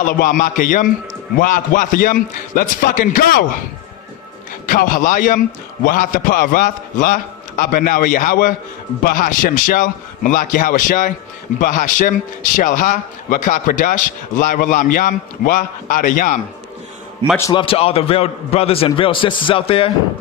Shalawamakayam, Wagwathayam, let's fucking go! Kauhalayam, Wahatha Pa'arath, La, Abanawa Yahweh, Bahashem Shel, Malak Yahweh Shai, Bahashem, Shelha, Wakakwadash, Lyralam Yam, Wa Adayam. Much love to all the real brothers and real sisters out there.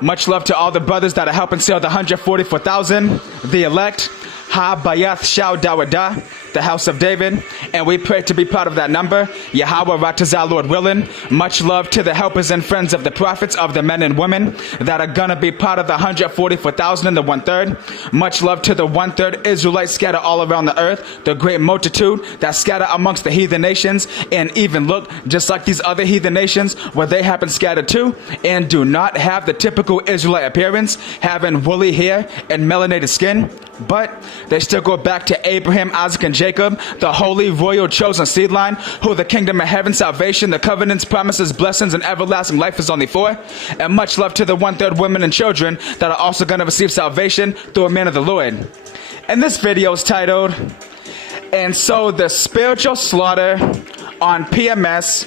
Much love to all the brothers that are helping sell the 144,000, the elect, Ha Bayath Shao Dawada, the house of David, and we pray to be part of that number. Yahweh Ratazah, Lord willing. Much love to the helpers and friends of the prophets, of the men and women that are gonna be part of the 144,000 and the 1/3. Much love to the 1/3 Israelites scattered all around the earth, the great multitude that scatter amongst the heathen nations, and even look just like these other heathen nations where they happen scattered too, and do not have the typical Israelite appearance, having woolly hair and melanated skin, but they still go back to Abraham, Isaac, and Jacob, the holy, royal, chosen seed line, who the kingdom of heaven, salvation, the covenants, promises, blessings, and everlasting life is only for. And much love to the 1/3 women and children that are also going to receive salvation through a man of the Lord. And this video is titled, "And so the spiritual slaughter on PMS,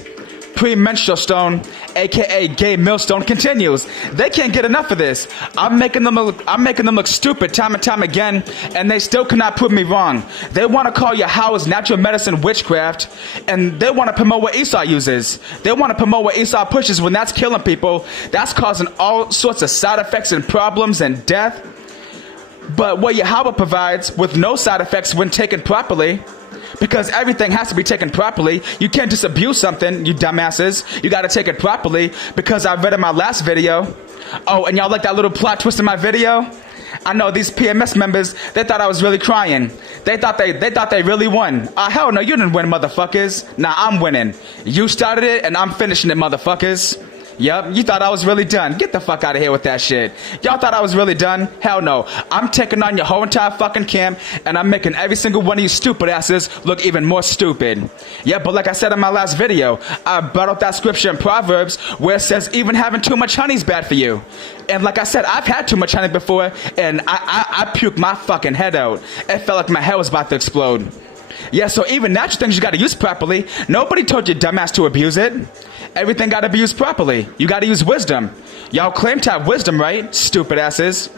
premenstrual stone, aka gay millstone, continues." They can't get enough of this. I'm making them look stupid time and time again, and they still cannot prove me wrong. They want to call Yahweh's natural medicine witchcraft, and they want to promote what Esau uses. They want to promote what Esau pushes when that's killing people. That's causing all sorts of side effects and problems and death. But what Yahweh provides with no side effects when taken properly, because everything has to be taken properly. You can't just abuse something, you dumbasses. You gotta take it properly, because I read in my last video. Oh, and y'all like that little plot twist in my video? I know these PMS members, they thought I was really crying. They thought they really won. Hell no, you didn't win, motherfuckers. Nah, I'm winning. You started it, and I'm finishing it, motherfuckers. Yup, you thought I was really done. Get the fuck out of here with that shit. Y'all thought I was really done? Hell no. I'm taking on your whole entire fucking camp, and I'm making every single one of you stupid asses look even more stupid. Yeah, but like I said in my last video, I brought up that scripture in Proverbs where it says even having too much honey is bad for you. And like I said, I've had too much honey before, and I puked my fucking head out. It felt like my head was about to explode. Yeah, so even natural things you gotta use properly. Nobody told you dumbass to abuse it. Everything gotta be used properly. You gotta use wisdom. Y'all claim to have wisdom, right? Stupid asses.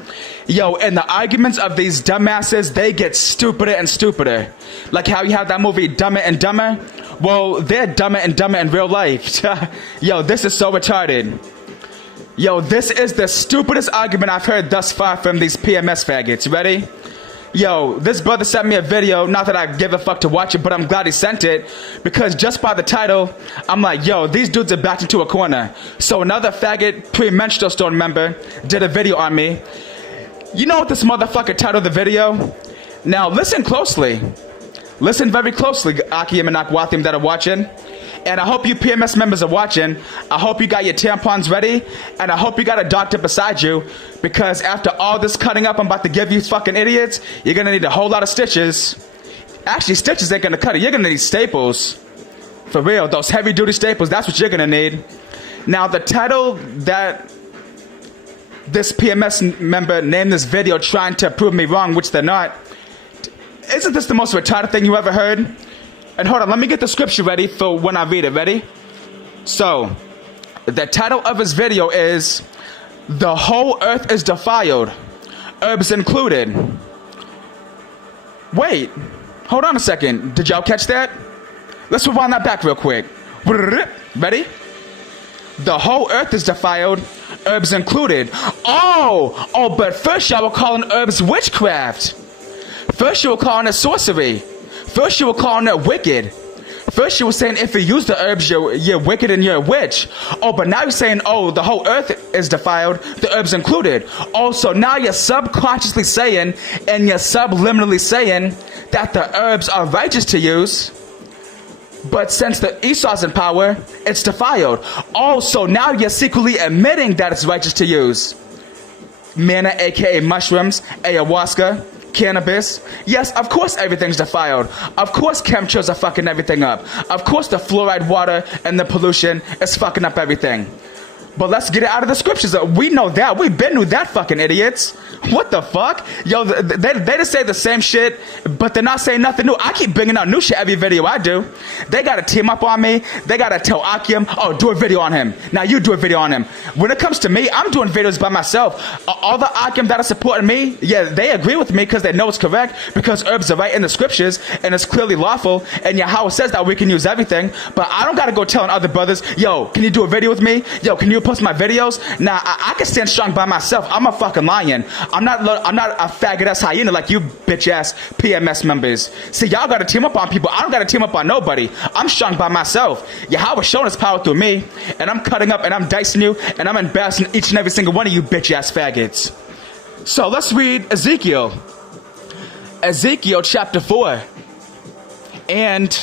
Yo, and the arguments of these dumbasses, they get stupider and stupider. Like how you have that movie Dumber and Dumber? Well, they're dumber and dumber in real life. Yo, this is so retarded. Yo, this is the stupidest argument I've heard thus far from these PMS faggots. Ready? Yo, this brother sent me a video, not that I give a fuck to watch it, but I'm glad he sent it, because just by the title, I'm like, yo, these dudes are backed into a corner. So another faggot premenstrual stone member did a video on me. You know what this motherfucker titled the video? Now listen closely. Listen very closely, Akim and Akwathim that are watching. And I hope you PMS members are watching. I hope you got your tampons ready. And I hope you got a doctor beside you. Because after all this cutting up I'm about to give you fucking idiots, you're going to need a whole lot of stitches. Actually, stitches ain't going to cut it. You're going to need staples. For real, those heavy duty staples, that's what you're going to need. Now, the title that this PMS member named this video trying to prove me wrong, which they're not. Isn't this the most retarded thing you ever heard? And hold on, let me get the scripture ready for when I read it. Ready? So, the title of his video is, "The whole earth is defiled, herbs included." Wait, hold on a second. Did y'all catch that? Let's rewind that back real quick. Ready? The whole earth is defiled, herbs included. Oh, but first y'all were calling herbs witchcraft. First you were calling it sorcery. First you were calling it wicked. First you were saying if you use the herbs, you're wicked and you're a witch. Oh, but now you're saying, oh, the whole earth is defiled, the herbs included. Oh, so now you're subconsciously saying and you're subliminally saying that the herbs are righteous to use. But since the Esau's in power, it's defiled. Oh, so now you're secretly admitting that it's righteous to use. Manna, aka mushrooms, ayahuasca, cannabis. Yes, of course everything's defiled. Of course chemtrails are fucking everything up. Of course the fluoride water and the pollution is fucking up everything. But let's get it out of the scriptures. We know that. We've been knew that, fucking idiots. What the fuck? Yo, they just say the same shit, but they're not saying nothing new. I keep bringing out new shit every video I do. They got to team up on me. They got to tell Akim, oh, do a video on him. Now you do a video on him. When it comes to me, I'm doing videos by myself. All the Akim that are supporting me, yeah, they agree with me because they know it's correct, because herbs are right in the scriptures, and it's clearly lawful, and Yahweh says that we can use everything. But I don't got to go telling other brothers, yo, can you do a video with me? Yo, can you post my videos? Nah, I can stand strong by myself. I'm a fucking lion. I'm not a faggot ass hyena like you bitch ass PMS members. See, y'all gotta team up on people. I don't gotta team up on nobody. I'm strong by myself. Yahweh showing his power through me, and I'm cutting up and I'm dicing you, and I'm embarrassing each and every single one of you bitch ass faggots. So let's read Ezekiel. Ezekiel chapter 4 and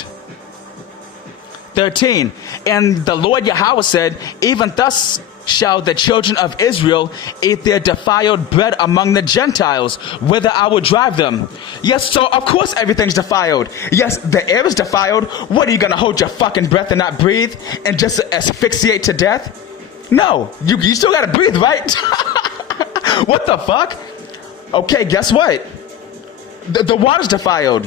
13. And the Lord Yahweh said, even thus shall the children of Israel eat their defiled bread among the Gentiles, whither I will drive them. Yes, so of course everything's defiled. Yes, the air is defiled. What, are you gonna hold your fucking breath and not breathe and just asphyxiate to death? No, you still gotta breathe, right? What the fuck? Okay, guess what? The water's defiled.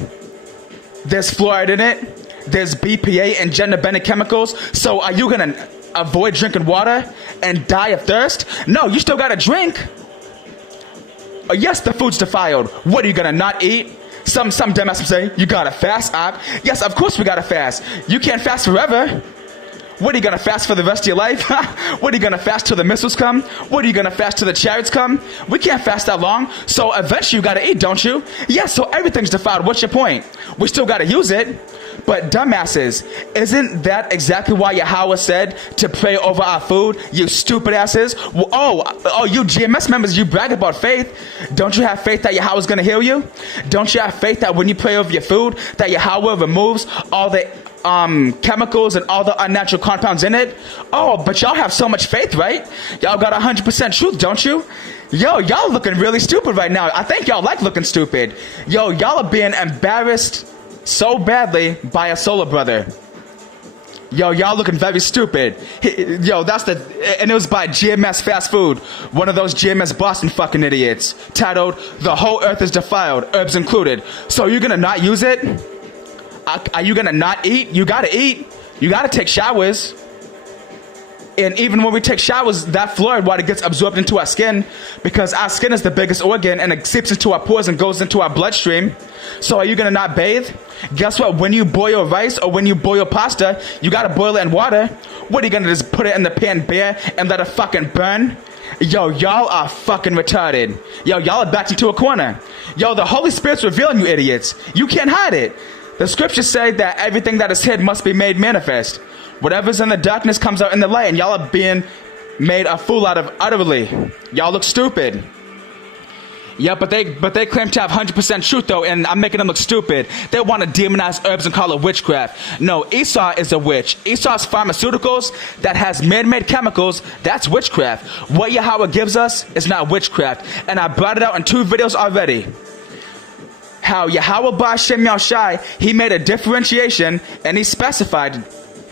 There's fluoride in it. There's BPA and gender-bending chemicals. So are you gonna avoid drinking water and die of thirst? No, you still gotta drink. Yes, the food's defiled. What, are you gonna not eat? Some dumbass will say, you gotta fast, Ak. Yes, of course we gotta fast. You can't fast forever. What, are you gonna fast for the rest of your life? What, are you gonna fast till the missiles come? What, are you gonna fast till the chariots come? We can't fast that long. So eventually you gotta eat, don't you? Yes, so everything's defiled. What's your point? We still gotta use it. But dumbasses, isn't that exactly why Yahweh said to pray over our food? You stupid asses. Oh, you GMS members, you brag about faith. Don't you have faith that Yahweh's gonna heal you? Don't you have faith that when you pray over your food, that Yahweh removes all the chemicals and all the unnatural compounds in it? Oh, but y'all have so much faith, right? Y'all got 100% truth, don't you? Yo, y'all looking really stupid right now. I think y'all like looking stupid. Yo, y'all are being embarrassed so badly by a solar brother. Yo, y'all looking very stupid. Yo, and it was by GMS Fast Food, one of those GMS Boston fucking idiots, titled, "The Whole Earth is Defiled, Herbs Included." So you're gonna not use it? Are you gonna not eat? You gotta eat. You gotta take showers. And even when we take showers, that fluoride water gets absorbed into our skin, because our skin is the biggest organ, and it seeps into our pores and goes into our bloodstream. So are you gonna not bathe? Guess what? When you boil rice or when you boil pasta, you gotta boil it in water. What, are you gonna just put it in the pan bare and let it fucking burn? Yo, y'all are fucking retarded. Yo, y'all are backed into a corner. Yo, the Holy Spirit's revealing, you idiots. You can't hide it. The scriptures say that everything that is hid must be made manifest. Whatever's in the darkness comes out in the light, and y'all are being made a fool out of utterly. Y'all look stupid. Yeah, but they claim to have 100% truth though, and I'm making them look stupid. They want to demonize herbs and call it witchcraft. No, Esau is a witch. Esau's pharmaceuticals that has man-made chemicals, that's witchcraft. What Yahweh gives us is not witchcraft, and I brought it out in 2 videos already. How Yahweh Ba'Shem Yahushai, he made a differentiation, and he specified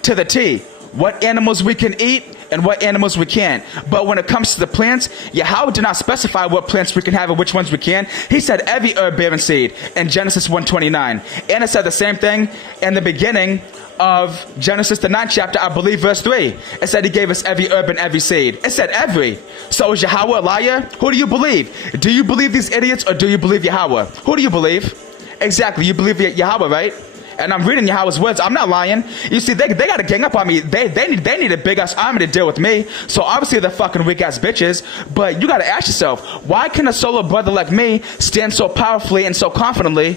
to the T what animals we can eat and what animals we can't. But when it comes to the plants, Yahweh did not specify what plants we can have and which ones we can. He said every herb bearing seed in Genesis 1:29. And it said the same thing in the beginning of Genesis the 9th chapter, I believe verse 3. It said he gave us every herb and every seed. It said every. So is Yahweh a liar? Who do you believe? Do you believe these idiots, or do you believe Yahweh? Who do you believe? Exactly, you believe Yahweh, right? And I'm reading Yahweh's words. I'm not lying. You see, they got to gang up on me. They need a big ass army to deal with me. So obviously they're fucking weak ass bitches. But you got to ask yourself, why can a solo brother like me stand so powerfully and so confidently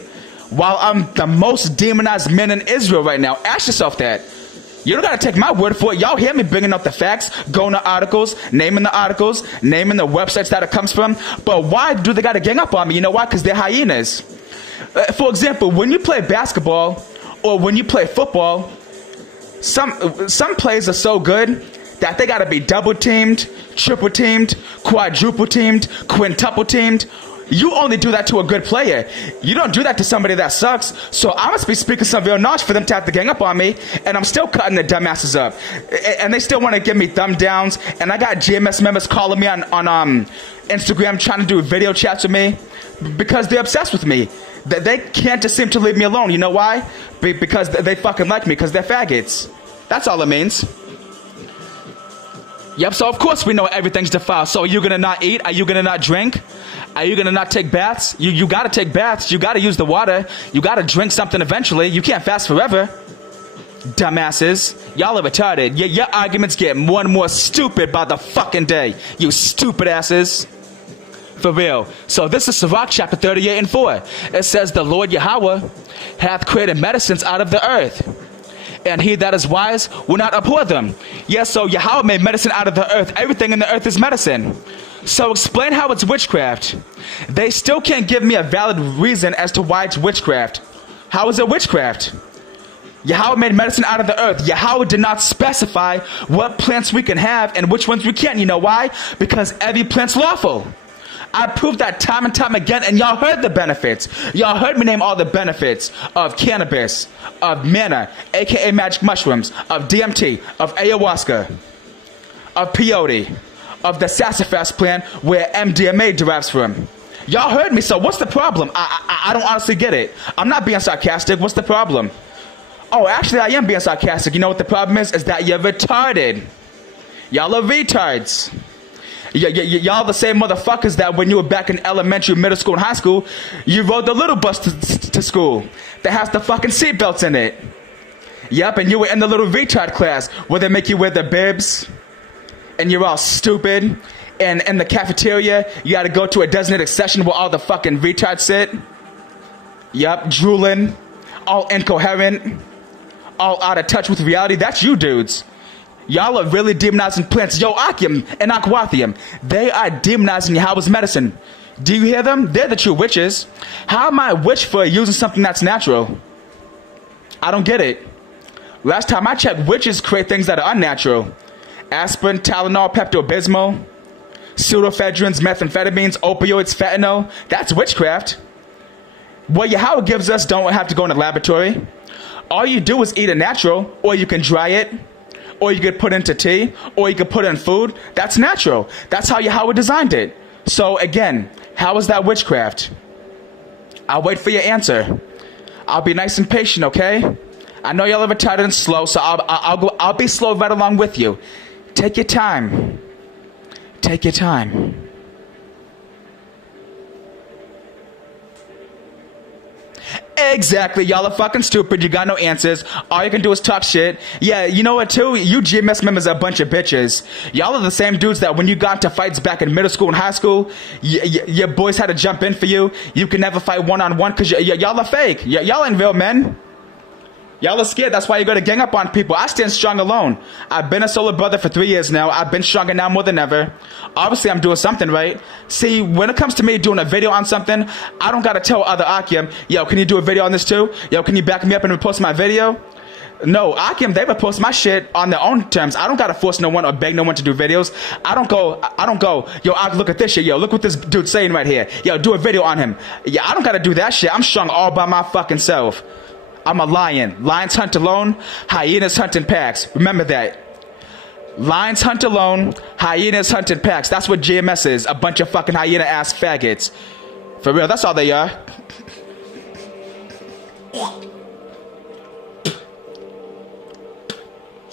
while I'm the most demonized man in Israel right now? Ask yourself that. You don't got to take my word for it. Y'all hear me bringing up the facts, going to articles, naming the websites that it comes from. But why do they got to gang up on me? You know why? Because they're hyenas. For example, when you play basketball or when you play football, some plays are so good that they got to be double teamed, triple teamed, quadruple teamed, quintuple teamed. You only do that to a good player. You don't do that to somebody that sucks. So I must be speaking some real knowledge for them to have to gang up on me, and I'm still cutting the dumbasses up. And they still want to give me thumb downs, and I got GMS members calling me on Instagram trying to do video chats with me because they're obsessed with me. They can't just seem to leave me alone. You know why? Because they fucking like me, because they're faggots. That's all it means. Yep, so of course we know everything's defiled. So are you gonna not eat? Are you gonna not drink? Are you gonna not take baths? You gotta take baths. You gotta use the water. You gotta drink something eventually. You can't fast forever. Dumbasses. Y'all are retarded. Your arguments get more and more stupid by the fucking day. You stupid asses. For real. So this is Sirach chapter 38 and 4. It says, the Lord Yahweh hath created medicines out of the earth, and he that is wise will not abhor them. Yes, so Yahweh made medicine out of the earth. Everything in the earth is medicine. So explain how it's witchcraft. They still can't give me a valid reason as to why it's witchcraft. How is it witchcraft? Yahweh made medicine out of the earth. Yahweh did not specify what plants we can have and which ones we can't. You know why? Because every plant's lawful. I proved that time and time again, and y'all heard the benefits. Y'all heard me name all the benefits of cannabis, of manna, aka magic mushrooms, of DMT, of ayahuasca, of peyote, of the sassafras plant where MDMA derives from. Y'all heard me, so what's the problem? I don't honestly get it. I'm not being sarcastic. What's the problem? Oh, actually, I am being sarcastic. You know what the problem is? Is that you're retarded. Y'all are retards. Y'all the same motherfuckers that when you were back in elementary, middle school, and high school, you rode the little bus to school that has the fucking seatbelts in it. Yep, and you were in the little retard class where they make you wear the bibs, and you're all stupid. And in the cafeteria, you gotta go to a designated session where all the fucking retards sit. Yep, drooling, all incoherent, all out of touch with reality. That's you dudes. Y'all are really demonizing plants. Yo, Akim and Aquathium, they are demonizing Yahweh's medicine. Do you hear them? They're the true witches. How am I a witch for using something that's natural? I don't get it. Last time I checked, witches create things that are unnatural. Aspirin, Tylenol, Pepto-Bismol, pseudoephedrines, methamphetamines, opioids, fentanyl. That's witchcraft. What Yahweh gives us don't have to go in the laboratory. All you do is eat it natural, or you can dry it, or you could put into tea, or you could put in food. That's natural. That's how Yahweh designed it. So again, how is that witchcraft? I'll wait for your answer. I'll be nice and patient, okay? I know y'all are retarded and slow, so I'll be slow right along with you. Take your time. Take your time. Exactly, y'all are fucking stupid. You got no answers. All you can do is talk shit. Yeah, you know what too? You GMS members are a bunch of bitches. Y'all are the same dudes that when you got into fights back in middle school and high school, your boys had to jump in for you. You can never fight one-on-one because y'all are fake. Y'all ain't real men. Y'all are scared. That's why you gotta gang up on people. I stand strong alone. I've been a solo brother for 3 years now. I've been stronger now more than ever. Obviously, I'm doing something right. See, when it comes to me doing a video on something, I don't gotta tell other Akim, yo, can you do a video on this too? Yo, can you back me up and repost my video? No, Akim, they repost my shit on their own terms. I don't gotta force no one or beg no one to do videos. I don't go, yo, Ak, look at this shit. Yo, look what this dude's saying right here. Yo, do a video on him. Yeah, I don't gotta do that shit. I'm strong all by my fucking self. I'm a lion. Lions hunt alone. Hyenas hunt in packs. Remember that. Lions hunt alone. Hyenas hunt in packs. That's what GMS is. A bunch of fucking hyena-ass faggots. For real, that's all they are.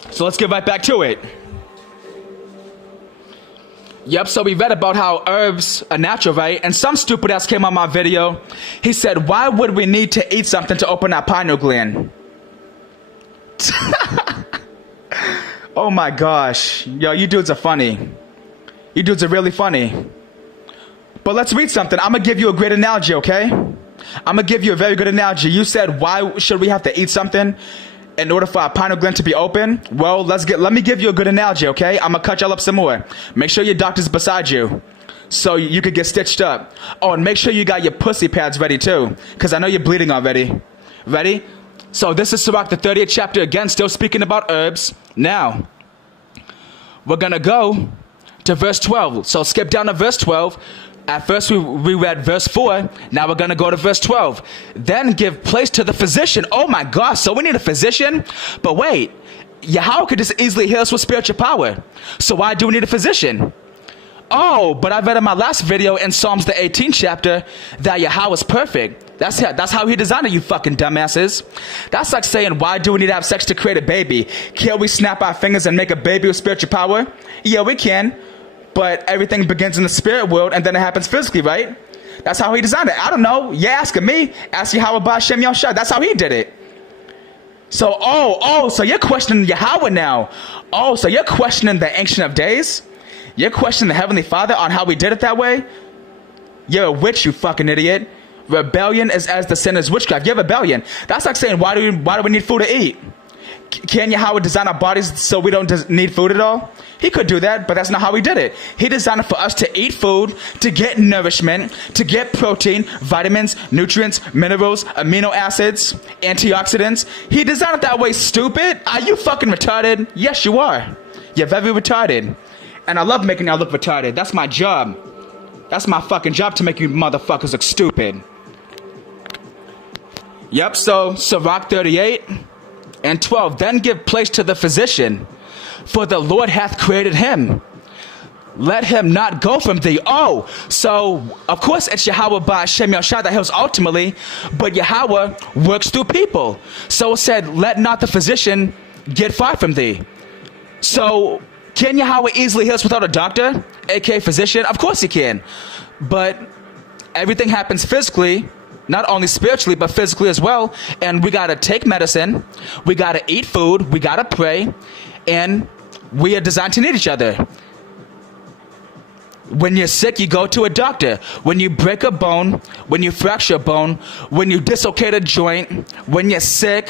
So let's get right back to it. Yep, so we read about how herbs are natural, right? And some stupid ass came on my video. He said, why would we need to eat something to open our pineal gland? Oh my gosh. Yo, you dudes are funny. You dudes are really funny. But let's read something. I'm going to give you a great analogy, okay? I'm going to give you a very good analogy. You said, why should we have to eat something in order for our pineal gland to be open? Well, let me give you a good analogy, okay? I'm gonna cut y'all up some more. Make sure your doctor's beside you so you could get stitched up. Oh, and make sure you got your pussy pads ready too, because I know you're bleeding already. Ready? So this is Sirach, the 30th chapter, again, still speaking about herbs. Now, we're gonna go to verse 12. So skip down to verse 12. At first we read verse 4, now we're going to go to verse 12. Then give place to the physician. Oh my gosh, so we need a physician? But wait, Yahweh could just easily heal us with spiritual power. So why do we need a physician? Oh, but I read in my last video in Psalms the 18th chapter that Yahweh is perfect. That's how he designed it, you fucking dumbasses. That's like saying, why do we need to have sex to create a baby? Can't we snap our fingers and make a baby with spiritual power? Yeah, we can. But everything begins in the spirit world and then it happens physically, right? That's how he designed it. I don't know. You're asking me. Ask Yahweh Ba'Shem Yahushua. That's how he did it. So, so you're questioning Yahweh now. Oh, so you're questioning the Ancient of Days? You're questioning the Heavenly Father on how we did it that way? You're a witch, you fucking idiot. Rebellion is as the sin is witchcraft. You're rebellion. That's like saying, why do we need food to eat? Can Yahweh design our bodies so we don't need food at all? He could do that, but that's not how he did it. He designed it for us to eat food, to get nourishment, to get protein, vitamins, nutrients, minerals, amino acids, antioxidants. He designed it that way, stupid. Are you fucking retarded? Yes, you are. You're very retarded. And I love making y'all look retarded. That's my job. That's my fucking job, to make you motherfuckers look stupid. Yep, so Sirach 38 and 12. Then give place to the physician, for the Lord hath created him. Let him not go from thee. Oh, so of course it's Yahweh Ba'Shem Yahushua that heals ultimately, but Yahweh works through people. So it said, let not the physician get far from thee. So can Yahweh easily heal us without a doctor, aka physician? Of course he can. But everything happens physically, not only spiritually, but physically as well. And we got to take medicine, we got to eat food, we got to pray, and we are designed to need each other. When you're sick, you go to a doctor. When you break a bone, when you fracture a bone, when you dislocate a joint, when you're sick,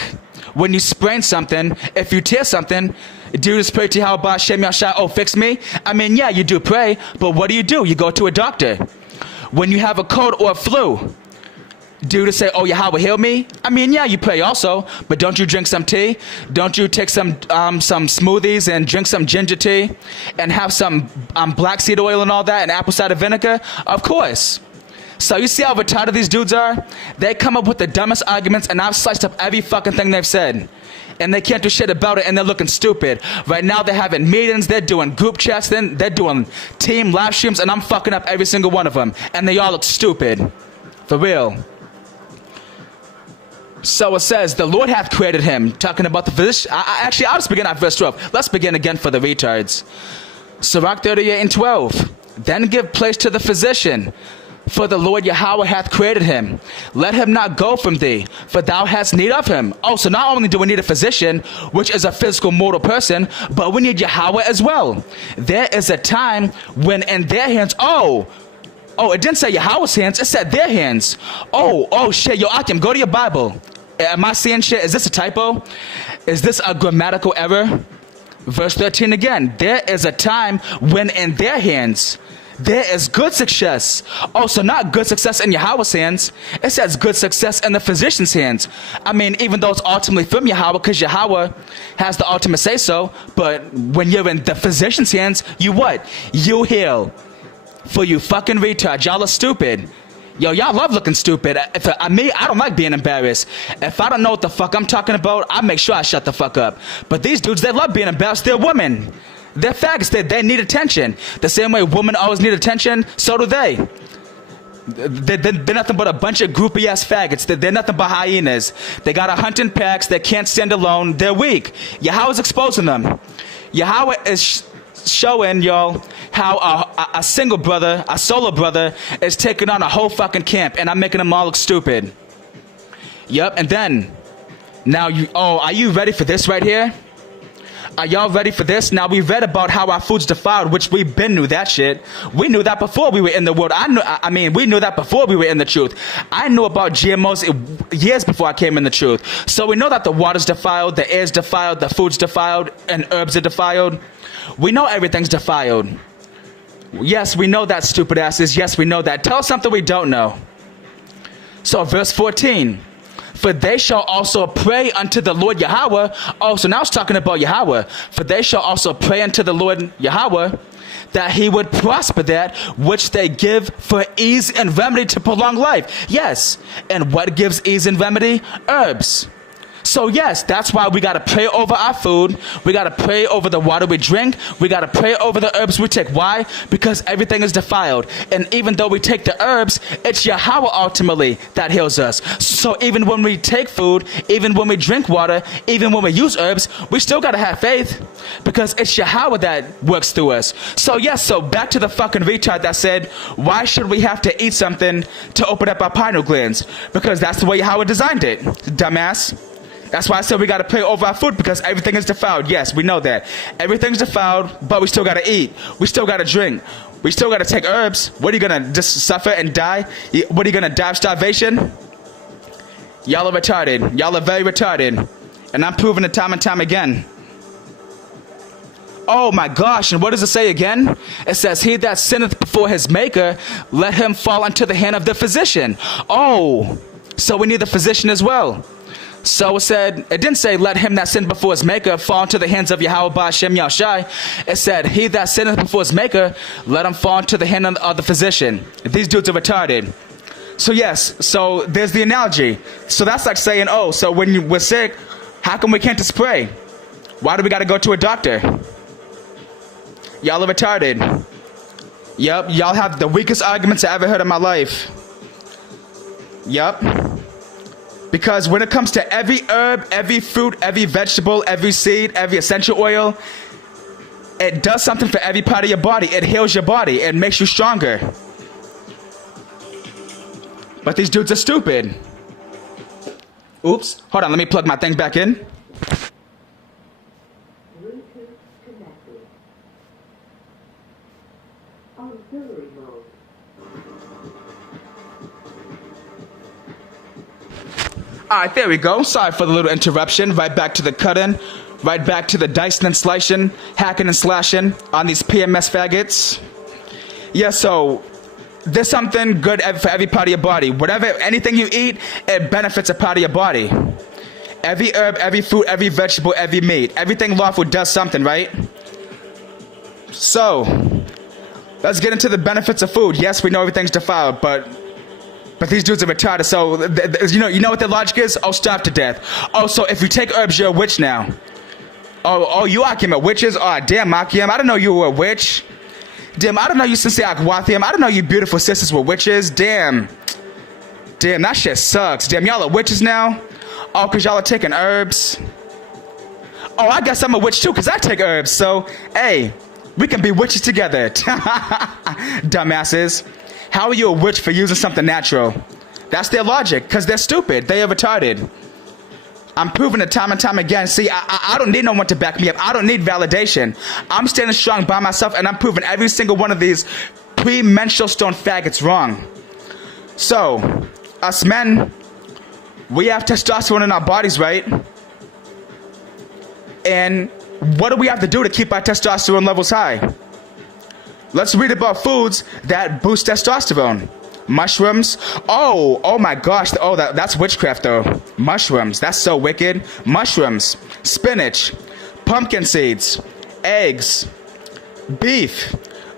when you sprain something, if you tear something, do you just pray to Yahweh Ba'Shem Yahushua, oh, fix me? I mean, yeah, you do pray, but what do? You go to a doctor. When you have a cold or a flu, do you just say, oh, Yahweh, heal me? I mean, yeah, you pray also, but don't you drink some tea? Don't you take some smoothies and drink some ginger tea and have some black seed oil and all that and apple cider vinegar? Of course. So you see how retarded these dudes are? They come up with the dumbest arguments, and I've sliced up every fucking thing they've said. And they can't do shit about it, and they're looking stupid. Right now they're having meetings, they're doing group chats, then they're doing team live streams, and I'm fucking up every single one of them. And they all look stupid. For real. So it says, the Lord hath created him. Talking about the physician. I'll just begin at verse 12. Let's begin again for the retards. Sirach 38 and 12. Then give place to the physician, for the Lord Yahweh hath created him. Let him not go from thee, for thou hast need of him. Oh, so not only do we need a physician, which is a physical mortal person, but we need Yahweh as well. There is a time when in their hands, oh, it didn't say Yahweh's hands, it said their hands. Oh, shit, yo, Akim, go to your Bible. Am I seeing shit? Is this a typo? Is this a grammatical error? Verse 13 again. There is a time when in their hands there is good success. Oh, so not good success in Yahweh's hands. It says good success in the physician's hands. I mean, even though it's ultimately from Yahweh, because Yahweh has the ultimate say-so, but when you're in the physician's hands, you what? You heal. For you fucking retards, y'all are stupid. Yo, y'all love looking stupid. I don't like being embarrassed. If I don't know what the fuck I'm talking about, I make sure I shut the fuck up. But these dudes, they love being embarrassed. They're women. They're faggots. They need attention. The same way women always need attention, so do they. They're nothing but a bunch of groupie ass faggots. They're nothing but hyenas. They got a hunting packs. They can't stand alone. They're weak. Yahweh's exposing them. Yahweh is showing y'all how a single brother, a solo brother, is taking on a whole fucking camp, and I'm making them all look stupid. Yep, and then now are you ready for this right here? Are y'all ready for this? Now, we read about how our food's defiled, which we been knew that shit. We knew that before we were in the world. We knew that before we were in the truth. I knew about GMOs years before I came in the truth. So we know that the water's defiled, the air's defiled, the food's defiled, and herbs are defiled. We know everything's defiled. Yes, we know that, stupid asses. Yes, we know that. Tell us something we don't know. So verse 14. For they shall also pray unto the Lord Yahweh. Oh, so now it's talking about Yahweh. For they shall also pray unto the Lord Yahweh that he would prosper that which they give for ease and remedy to prolong life. Yes. And what gives ease and remedy? Herbs. So yes, that's why we got to pray over our food. We got to pray over the water we drink. We got to pray over the herbs we take. Why? Because everything is defiled. And even though we take the herbs, it's Yahweh ultimately that heals us. So even when we take food, even when we drink water, even when we use herbs, we still got to have faith because it's Yahweh that works through us. So yes, so back to the fucking retard that said, why should we have to eat something to open up our pineal glands? Because that's the way Yahweh designed it, dumbass. That's why I said we got to pray over our food because everything is defiled. Yes, we know that. Everything's defiled, but we still got to eat. We still got to drink. We still got to take herbs. What are you going to just suffer and die? What are you going to die of starvation? Y'all are retarded. Y'all are very retarded. And I'm proving it time and time again. Oh my gosh, and what does it say again? It says, he that sinneth before his maker, let him fall into the hand of the physician. Oh, so we need the physician as well. So it didn't say, let him that sinned before his maker fall into the hands of Yahweh Ba'Shem Yahushai. It said, he that sinneth before his maker, let him fall into the hand of the physician. These dudes are retarded. So yes, so there's the analogy. So that's like saying, oh, so when we're sick, how come we can't just pray? Why do we got to go to a doctor? Y'all are retarded. Yup, y'all have the weakest arguments I ever heard in my life. Yup. Because when it comes to every herb, every fruit, every vegetable, every seed, every essential oil, it does something for every part of your body. It heals your body. It makes you stronger. But these dudes are stupid. Oops. Hold on, let me plug my thing back in. Bluetooth connected. Auxiliary mode. Alright, there we go. Sorry for the little interruption. Right back to the cutting. Right back to the dicing and slicing, hacking and slashing on these PMS faggots. Yeah, so there's something good for every part of your body. Whatever, anything you eat, it benefits a part of your body. Every herb, every fruit, every vegetable, every meat. Everything lawful does something, right? So, let's get into the benefits of food. Yes, we know everything's defiled, but these dudes are retarded. So, you know what their logic is? Oh, starve to death. Oh, so if you take herbs, you're a witch now. Oh, you Akim are witches? Oh, damn, Akim, I didn't know you were a witch. Damn, I didn't know you Sensei Akwathium. I didn't know you beautiful sisters were witches. Damn, that shit sucks. Damn, y'all are witches now? Oh, because y'all are taking herbs? Oh, I guess I'm a witch too, because I take herbs. So, hey, we can be witches together. Dumbasses. How are you a witch for using something natural? That's their logic, because they're stupid. They are retarded. I'm proving it time and time again. See, I don't need no one to back me up. I don't need validation. I'm standing strong by myself, and I'm proving every single one of these pre-menstrual stone faggots wrong. So, us men, we have testosterone in our bodies, right? And what do we have to do to keep our testosterone levels high? Let's read about foods that boost testosterone. Mushrooms. Oh my gosh. Oh, that's witchcraft though. Mushrooms. That's so wicked. Mushrooms. Spinach. Pumpkin seeds. Eggs. Beef.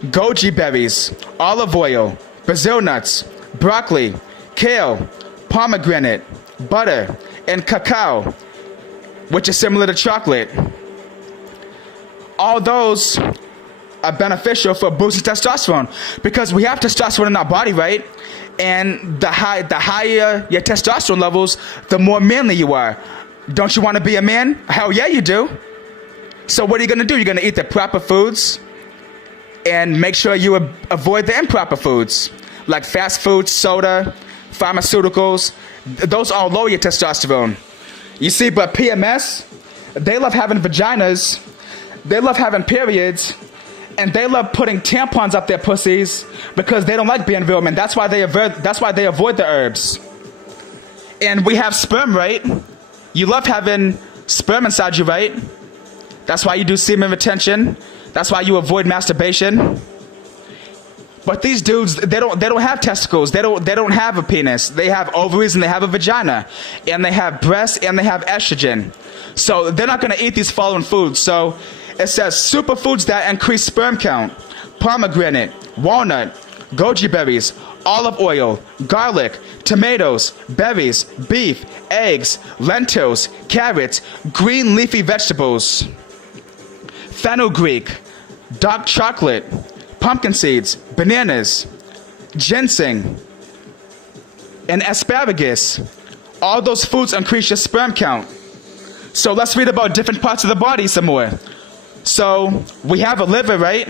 Goji berries. Olive oil. Brazil nuts. Broccoli. Kale. Pomegranate. Butter. And cacao, which is similar to chocolate. All those are beneficial for boosting testosterone because we have testosterone in our body, right? And the higher your testosterone levels, the more manly you are. Don't you want to be a man? Hell yeah, you do. So what are you going to do? You're going to eat the proper foods and make sure you avoid the improper foods like fast food, soda, pharmaceuticals. Those all lower your testosterone. You see, but PMS, they love having vaginas, they love having periods, and they love putting tampons up their pussies because they don't like being real men. That's why they avoid the herbs. And we have sperm, right? You love having sperm inside you, right? That's why you do semen retention. That's why you avoid masturbation. But these dudes, they don't have testicles. They don't have a penis. They have ovaries and they have a vagina, and they have breasts and they have estrogen. So they're not going to eat these following foods. So it says superfoods that increase sperm count: pomegranate, walnut, goji berries, olive oil, garlic, tomatoes, berries, beef, eggs, lentils, carrots, green leafy vegetables, fenugreek, dark chocolate, pumpkin seeds, bananas, ginseng, and asparagus. All those foods increase your sperm count. So let's read about different parts of the body some more. So we have a liver, right?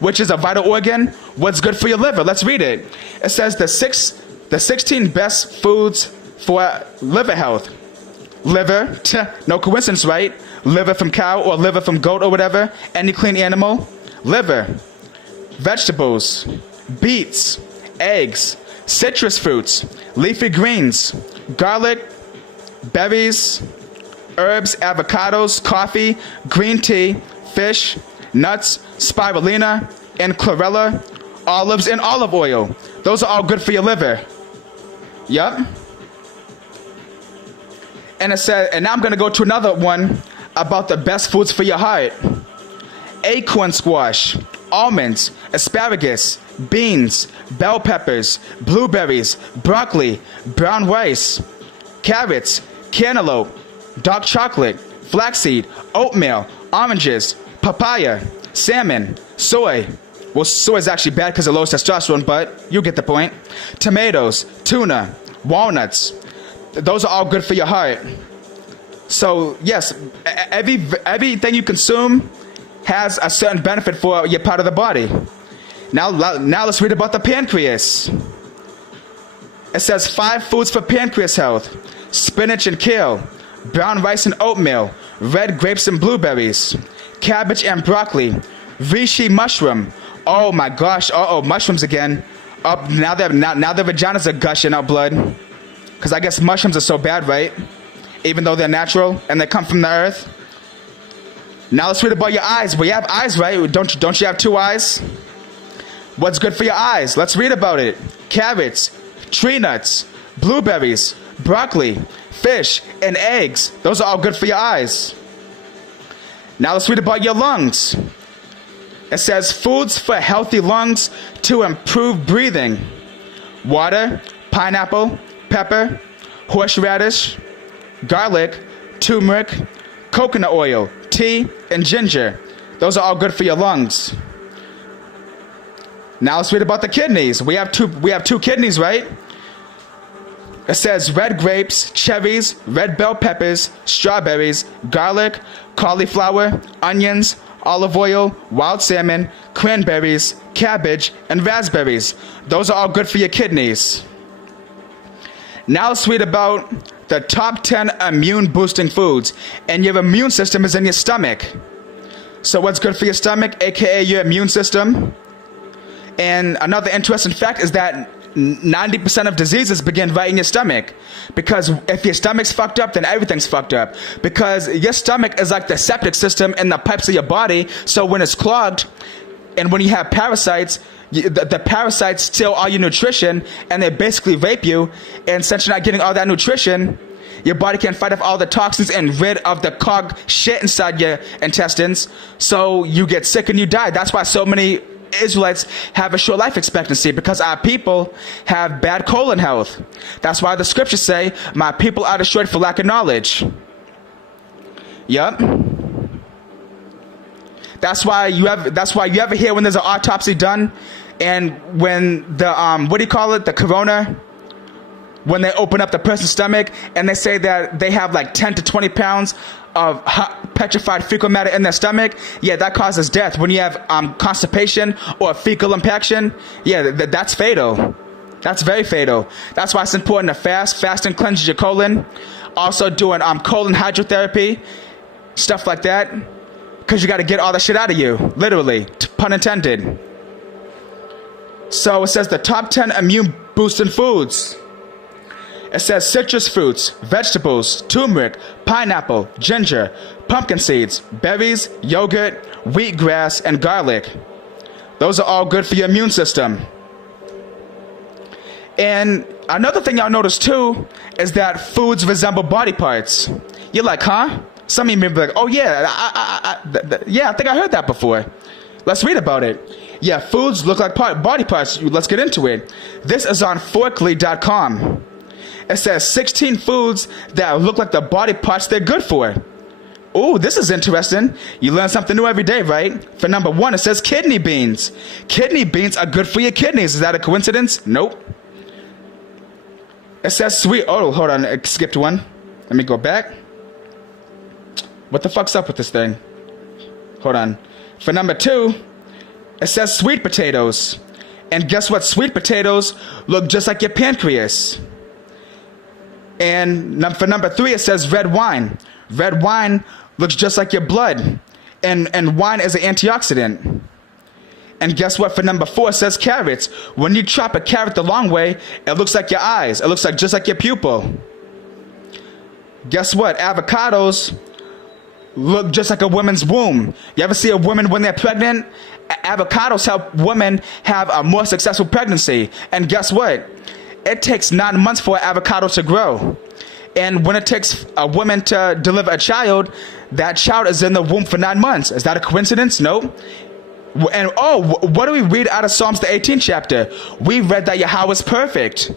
Which is a vital organ. What's good for your liver? Let's read it. It says the 16 best foods for liver health. Liver, no coincidence, right? Liver from cow or liver from goat or whatever. Any clean animal. Liver. Vegetables. Beets. Eggs. Citrus fruits. Leafy greens. Garlic. Berries. Herbs, avocados, coffee, green tea, fish, nuts, spirulina, and chlorella, olives, and olive oil. Those are all good for your liver. Yup. And it says, and now I'm going to go to another one about the best foods for your heart. Acorn squash, almonds, asparagus, beans, bell peppers, blueberries, broccoli, brown rice, carrots, cantaloupe, dark chocolate, flaxseed, oatmeal, oranges, papaya, salmon, soy. Well, soy is actually bad because of low testosterone, but you get the point. Tomatoes, tuna, walnuts. Those are all good for your heart. So, yes, everything you consume has a certain benefit for your part of the body. Now let's read about the pancreas. It says 5 foods for pancreas health. Spinach and kale, brown rice and oatmeal, red grapes and blueberries, cabbage and broccoli, reishi mushroom. Oh my gosh, mushrooms again. Now their vaginas are gushing out blood. Because I guess mushrooms are so bad, right? Even though they're natural and they come from the earth. Now let's read about your eyes. Well, you have eyes, right? Don't you have 2 eyes? What's good for your eyes? Let's read about it. Carrots, tree nuts, blueberries, broccoli, fish, and eggs. Those are all good for your eyes. Now let's read about your lungs. It says foods for healthy lungs to improve breathing. Water, pineapple, pepper, horseradish, garlic, turmeric, coconut oil, tea, and ginger. Those are all good for your lungs. Now let's read about the kidneys. We have two kidneys, right? It says red grapes, cherries, red bell peppers, strawberries, garlic, cauliflower, onions, olive oil, wild salmon, cranberries, cabbage, and raspberries. Those are all good for your kidneys. Now let's read about the top 10 immune boosting foods. And your immune system is in your stomach. So what's good for your stomach, aka your immune system? And another interesting fact is that 90% of diseases begin right in your stomach. Because if your stomach's fucked up, then everything's fucked up. Because your stomach is like the septic system in the pipes of your body. So when it's clogged, and when you have parasites, the parasites steal all your nutrition, and they basically rape you. And since you're not getting all that nutrition, your body can't fight off all the toxins and rid of the clogged shit inside your intestines. So you get sick and you die. That's why so many Israelites have a short life expectancy, because our people have bad colon health. That's why the scriptures say, my people are destroyed for lack of knowledge. Yup. That's why you ever hear when there's an autopsy done, and when the what do you call it, the corona, when they open up the person's stomach and they say that they have like 10 to 20 pounds of petrified fecal matter in their stomach, yeah, that causes death. When you have constipation or fecal impaction, yeah, that's fatal. That's very fatal. That's why it's important to fast. Fasting cleanses your colon. Also doing colon hydrotherapy, stuff like that, because you got to get all the shit out of you, literally, pun intended. So it says the top 10 immune boosting foods. It says citrus fruits, vegetables, turmeric, pineapple, ginger, pumpkin seeds, berries, yogurt, wheatgrass, and garlic. Those are all good for your immune system. And another thing y'all notice too is that foods resemble body parts. You're like, huh? Some of you may be like, oh yeah, I think I heard that before. Let's read about it. Yeah, foods look like body parts. Let's get into it. This is on Forkly.com. It says 16 foods that look like the body parts they're good for. Ooh, this is interesting. You learn something new every day, right? For number 1, it says kidney beans. Kidney beans are good for your kidneys. Is that a coincidence? Nope. It says sweet. Oh, hold on. I skipped one. Let me go back. What the fuck's up with this thing? Hold on. For number 2, it says sweet potatoes. And guess what? Sweet potatoes look just like your pancreas. And for number 3, it says red wine. Red wine looks just like your blood. And wine is an antioxidant. And guess what? For number 4, it says carrots. When you chop a carrot the long way, it looks like your eyes. It looks like just like your pupil. Guess what? Avocados look just like a woman's womb. You ever see a woman when they're pregnant? Avocados help women have a more successful pregnancy. And guess what? It takes 9 months for an avocado to grow. And when it takes a woman to deliver a child, that child is in the womb for 9 months. Is that a coincidence? No. And what do we read out of Psalms the 18th chapter? We read that Yahweh is perfect.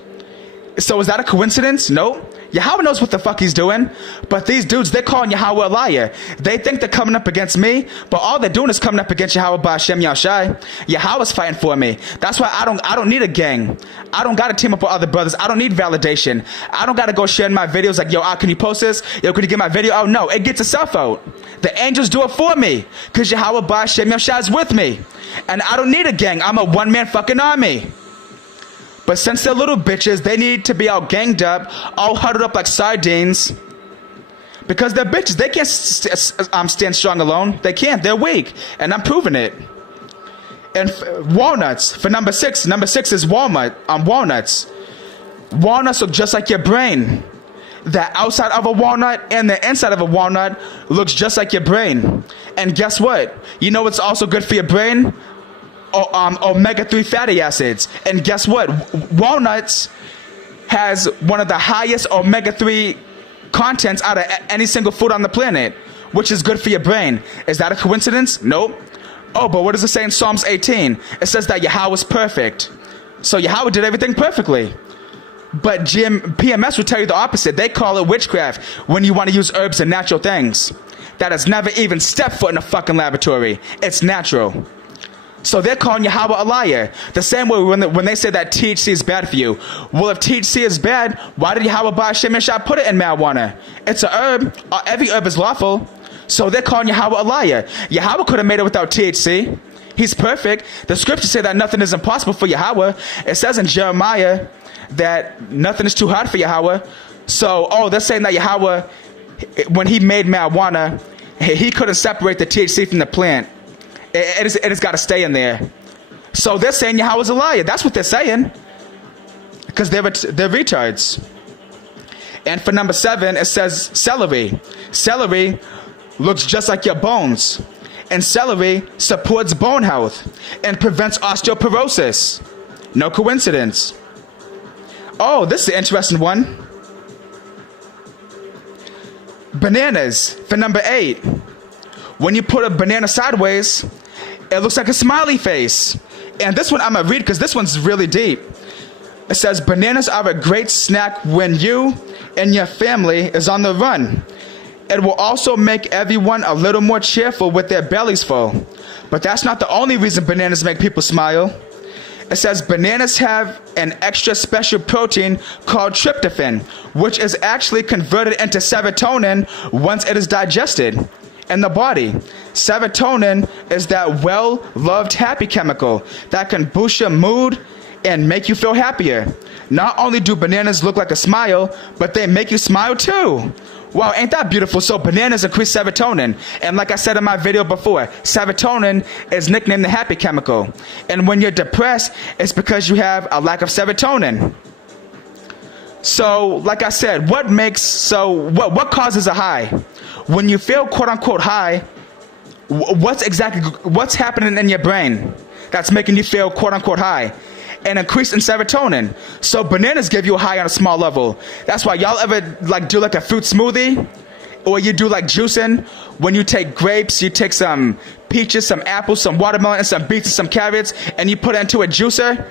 So is that a coincidence? No. Yahweh knows what the fuck he's doing. But these dudes, they're calling Yahweh a liar. They think they're coming up against me, but all they're doing is coming up against Yahweh by Hashem Yahushai. Yahweh's fighting for me. That's why I don't need a gang. I don't gotta team up with other brothers. I don't need validation. I don't gotta go share my videos like, yo, can you post this? Yo, can you get my video? Oh no, it gets itself out. The angels do it for me. Cause Yahweh by Hashem Yahushai is with me. And I don't need a gang. I'm a one-man fucking army. But since they're little bitches, they need to be all ganged up, all huddled up like sardines. Because they're bitches. They can't stand strong alone. They can't. They're weak. And I'm proving it. And walnuts. For number 6. Number 6 is walnuts. Walnuts look just like your brain. The outside of a walnut and the inside of a walnut looks just like your brain. And guess what? You know what's also good for your brain? Omega-3 fatty acids. And guess what? Walnuts has one of the highest omega-3 contents out of any single food on the planet, which is good for your brain. Is that a coincidence? Nope. Oh, but what does it say in Psalms 18? It says that Yahweh is perfect. So Yahweh did everything perfectly. But PMS would tell you the opposite. They call it witchcraft when you want to use herbs and natural things. That has never even stepped foot in a fucking laboratory. It's natural. So they're calling Yahweh a liar. The same way when they say that THC is bad for you. Well, if THC is bad, why did Yahweh by Hashem Yahushua put it in marijuana? It's a herb. Every herb is lawful. So they're calling Yahweh a liar. Yahweh could have made it without THC. He's perfect. The scriptures say that nothing is impossible for Yahweh. It says in Jeremiah that nothing is too hard for Yahweh. So, they're saying that Yahweh, when he made marijuana, he couldn't separate the THC from the plant. It has got to stay in there. So they're saying Yahweh's a liar. That's what they're saying. Because they're retards. And for number 7, it says celery. Celery looks just like your bones. And celery supports bone health and prevents osteoporosis. No coincidence. Oh, this is an interesting one. Bananas for number 8. When you put a banana sideways, it looks like a smiley face. And this one I'm going to read because this one's really deep. It says, bananas are a great snack when you and your family is on the run. It will also make everyone a little more cheerful with their bellies full. But that's not the only reason bananas make people smile. It says bananas have an extra special protein called tryptophan, which is actually converted into serotonin once it is digested in the body. Serotonin is that well-loved happy chemical that can boost your mood and make you feel happier. Not only do bananas look like a smile, but they make you smile too. Wow, ain't that beautiful? So bananas increase serotonin. And like I said in my video before, serotonin is nicknamed the happy chemical. And when you're depressed, it's because you have a lack of serotonin. So, like I said, what causes a high? When you feel quote unquote high, what's happening in your brain that's making you feel quote unquote high? An increase in serotonin. So bananas give you a high on a small level. That's why y'all ever do a fruit smoothie, or you do juicing. When you take grapes, you take some peaches, some apples, some watermelon, and some beets and some carrots, and you put it into a juicer,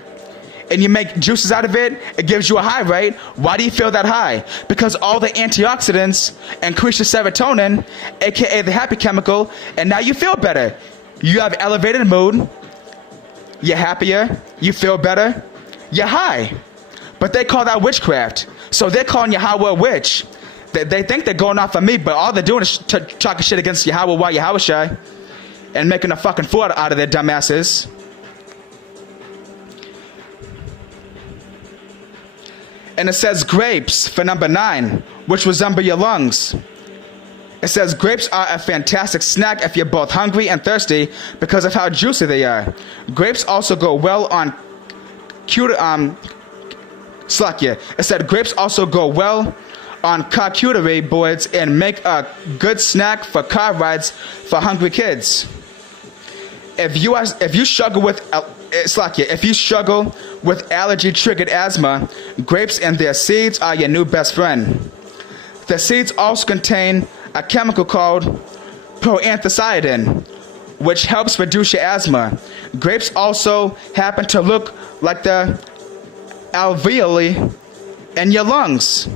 and you make juices out of it, it gives you a high, right? Why do you feel that high? Because all the antioxidants increase your serotonin, aka the happy chemical, and now you feel better. You have elevated mood, you're happier, you feel better, you're high. But they call that witchcraft. So they're calling Yahweh a witch. They think they're going off on me, but all they're doing is talking shit against Yahweh while Yahweh Shai and making a fucking fool out of their dumbasses. And it says grapes for number 9, which resemble your lungs. It says grapes are a fantastic snack if you're both hungry and thirsty because of how juicy they are. Grapes also go well on It said grapes also go well on charcuterie boards and make a good snack for car rides for hungry kids. If you struggle with allergy-triggered asthma, grapes and their seeds are your new best friend. The seeds also contain a chemical called proanthocyanidin, which helps reduce your asthma. Grapes also happen to look like the alveoli in your lungs.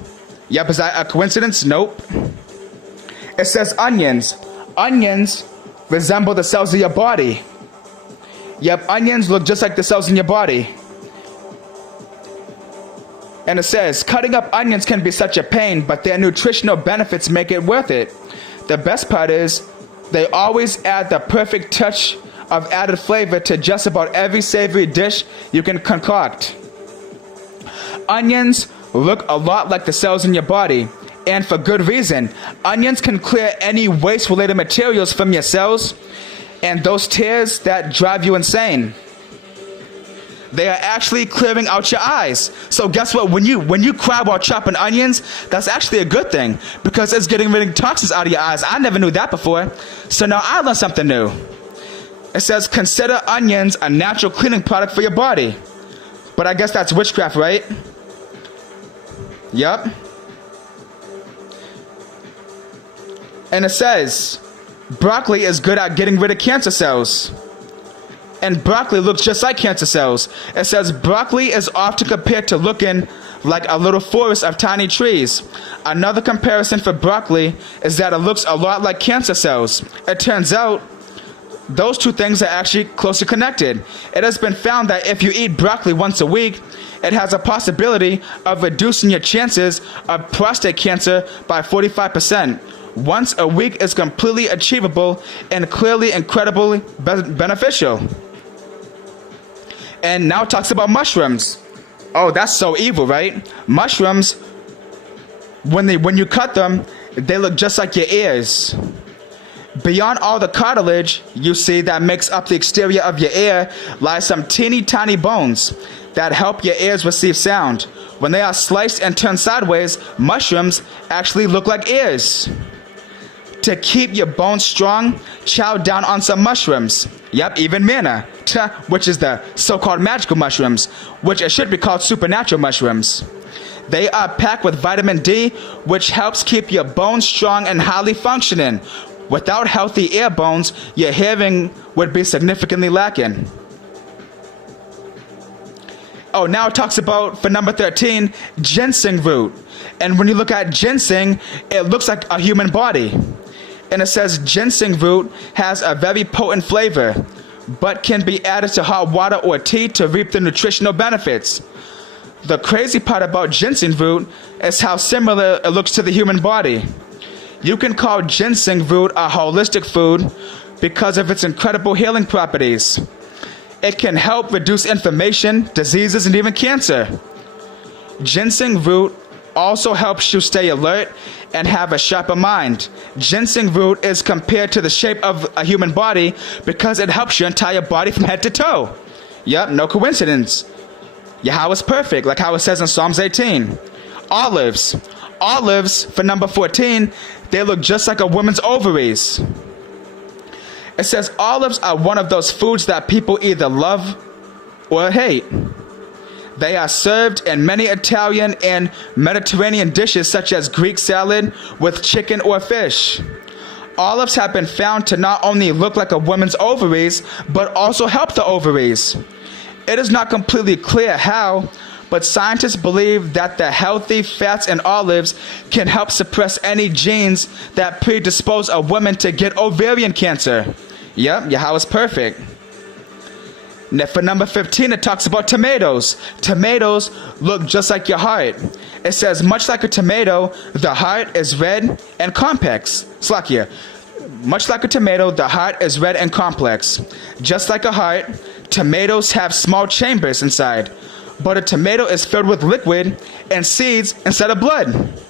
Yep, is that a coincidence? Nope. It says onions. Onions resemble the cells of your body. Yep, onions look just like the cells in your body. And it says, cutting up onions can be such a pain, but their nutritional benefits make it worth it. The best part is, they always add the perfect touch of added flavor to just about every savory dish you can concoct. Onions look a lot like the cells in your body, and for good reason. Onions can clear any waste-related materials from your cells and those tears that drive you insane. They are actually clearing out your eyes. So guess what? When you cry while chopping onions, that's actually a good thing because it's getting rid of toxins out of your eyes. I never knew that before. So now I learned something new. It says consider onions a natural cleaning product for your body. But I guess that's witchcraft, right? Yep. And it says broccoli is good at getting rid of cancer cells. And broccoli looks just like cancer cells. It says broccoli is often compared to looking like a little forest of tiny trees. Another comparison for broccoli is that it looks a lot like cancer cells. It turns out those two things are actually closely connected. It has been found that if you eat broccoli once a week, it has a possibility of reducing your chances of prostate cancer by 45%. Once a week is completely achievable and clearly incredibly beneficial. And now it talks about mushrooms. Oh, that's so evil, right? Mushrooms, when you cut them, they look just like your ears. Beyond all the cartilage you see that makes up the exterior of your ear lies some teeny tiny bones that help your ears receive sound. When they are sliced and turned sideways, mushrooms actually look like ears. To keep your bones strong, chow down on some mushrooms. Yep, even manna, which is the so-called magical mushrooms, which it should be called supernatural mushrooms. They are packed with vitamin D, which helps keep your bones strong and highly functioning. Without healthy ear bones, your hearing would be significantly lacking. Oh, now it talks about, for number 13, ginseng root. And when you look at ginseng, it looks like a human body. And it says ginseng root has a very potent flavor, but can be added to hot water or tea to reap the nutritional benefits. The crazy part about ginseng root is how similar it looks to the human body. You can call ginseng root a holistic food because of its incredible healing properties. It can help reduce inflammation, diseases, and even cancer. Ginseng root also helps you stay alert and have a sharper mind. Ginseng root is compared to the shape of a human body because it helps your entire body from head to toe. Yep, no coincidence. Yahweh's perfect, like how it says in Psalms 18. Olives. Olives, for number 14, they look just like a woman's ovaries. It says olives are one of those foods that people either love or hate. They are served in many Italian and Mediterranean dishes such as Greek salad with chicken or fish. Olives have been found to not only look like a woman's ovaries, but also help the ovaries. It is not completely clear how, but scientists believe that the healthy fats in olives can help suppress any genes that predispose a woman to get ovarian cancer. Yep, your house is perfect. Now for number 15, it talks about tomatoes. Tomatoes look just like your heart. It says, much like a tomato, the heart is red and complex. Slakia. Much like a tomato, the heart is red and complex. Just like a heart, tomatoes have small chambers inside. But a tomato is filled with liquid and seeds instead of blood.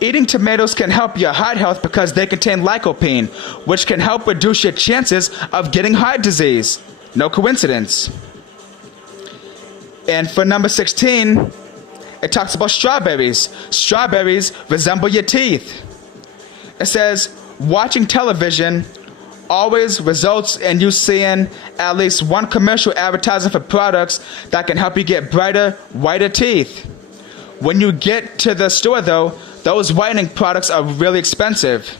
Eating tomatoes can help your heart health because they contain lycopene, which can help reduce your chances of getting heart disease. No coincidence. And for number 16, it talks about strawberries. Strawberries resemble your teeth. It says, watching television always results in you seeing at least one commercial advertising for products that can help you get brighter, whiter teeth. When you get to the store though, those whitening products are really expensive.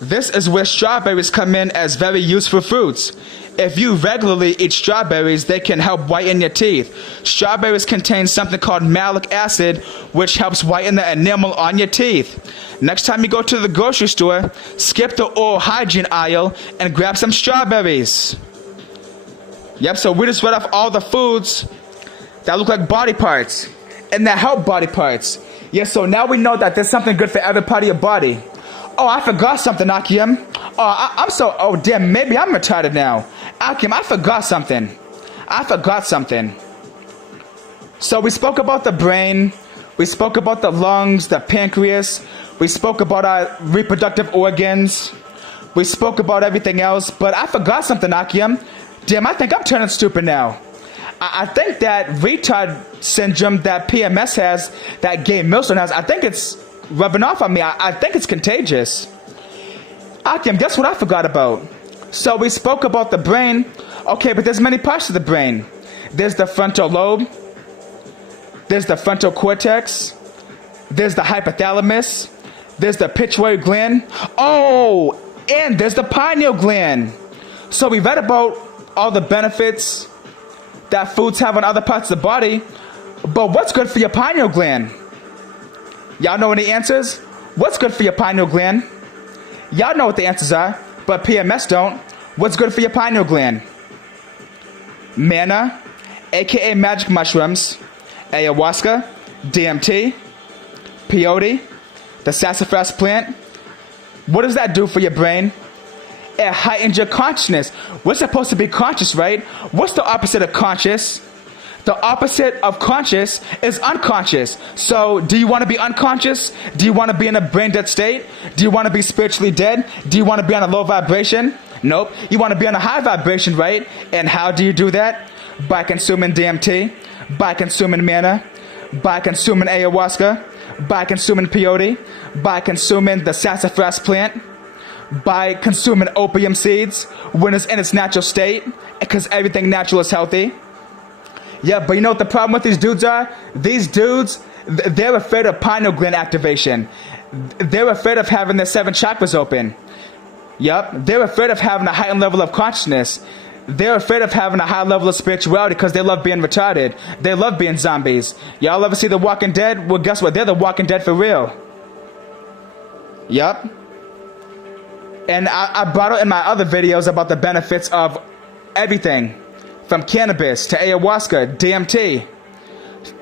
This is where strawberries come in as very useful fruits. If you regularly eat strawberries, they can help whiten your teeth. Strawberries contain something called malic acid, which helps whiten the enamel on your teeth. Next time you go to the grocery store, skip the oral hygiene aisle and grab some strawberries. Yep, so we just read off all the foods that look like body parts and that help body parts. Yeah, so now we know that there's something good for every part of your body. Oh, I forgot something, Akim. Oh, damn, maybe I'm retarded now. Akim, I forgot something. So we spoke about the brain. We spoke about the lungs, the pancreas. We spoke about our reproductive organs. We spoke about everything else, but I forgot something, Akim. Damn, I think I'm turning stupid now. I think that retard syndrome that PMS has, that Gay Milson has, I think it's rubbing off on me. I think it's contagious. Akim, guess what I forgot about? So we spoke about the brain. Okay, but there's many parts of the brain. There's the frontal lobe. There's the frontal cortex. There's the hypothalamus. There's the pituitary gland. Oh, and there's the pineal gland. So we read about all the benefits that foods have on other parts of the body, but what's good for your pineal gland? Y'all know any answers? What's good for your pineal gland? Y'all know what the answers are, but PMS don't. What's good for your pineal gland? Manna, aka magic mushrooms, ayahuasca, DMT, peyote, the sassafras plant. What does that do for your brain? It heightens your consciousness. We're supposed to be conscious, right? What's the opposite of conscious? The opposite of conscious is unconscious. So, do you want to be unconscious? Do you want to be in a brain dead state? Do you want to be spiritually dead? Do you want to be on a low vibration? Nope. You want to be on a high vibration, right? And how do you do that? By consuming DMT, by consuming manna, by consuming ayahuasca, by consuming peyote, by consuming the sassafras plant, by consuming opium seeds when it's in its natural state, because everything natural is healthy. Yeah, but you know what the problem with these dudes are? These dudes, they're afraid of pineal gland activation. They're afraid of having their 7 chakras open. Yep, they're afraid of having a heightened level of consciousness. They're afraid of having a high level of spirituality because they love being retarded. They love being zombies. Y'all ever see The Walking Dead? Well, guess what? They're The Walking Dead for real. Yep. And I brought out in my other videos about the benefits of everything. From cannabis to ayahuasca, DMT,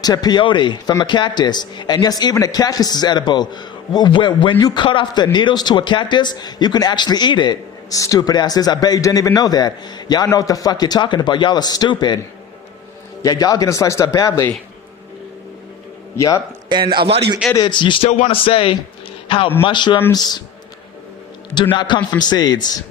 to peyote from a cactus. And yes, even a cactus is edible. When you cut off the needles to a cactus, you can actually eat it. Stupid asses. I bet you didn't even know that. Y'all know what the fuck you're talking about. Y'all are stupid. Yeah, y'all getting sliced up badly. Yup. And a lot of you idiots, you still want to say how mushrooms do not come from seeds.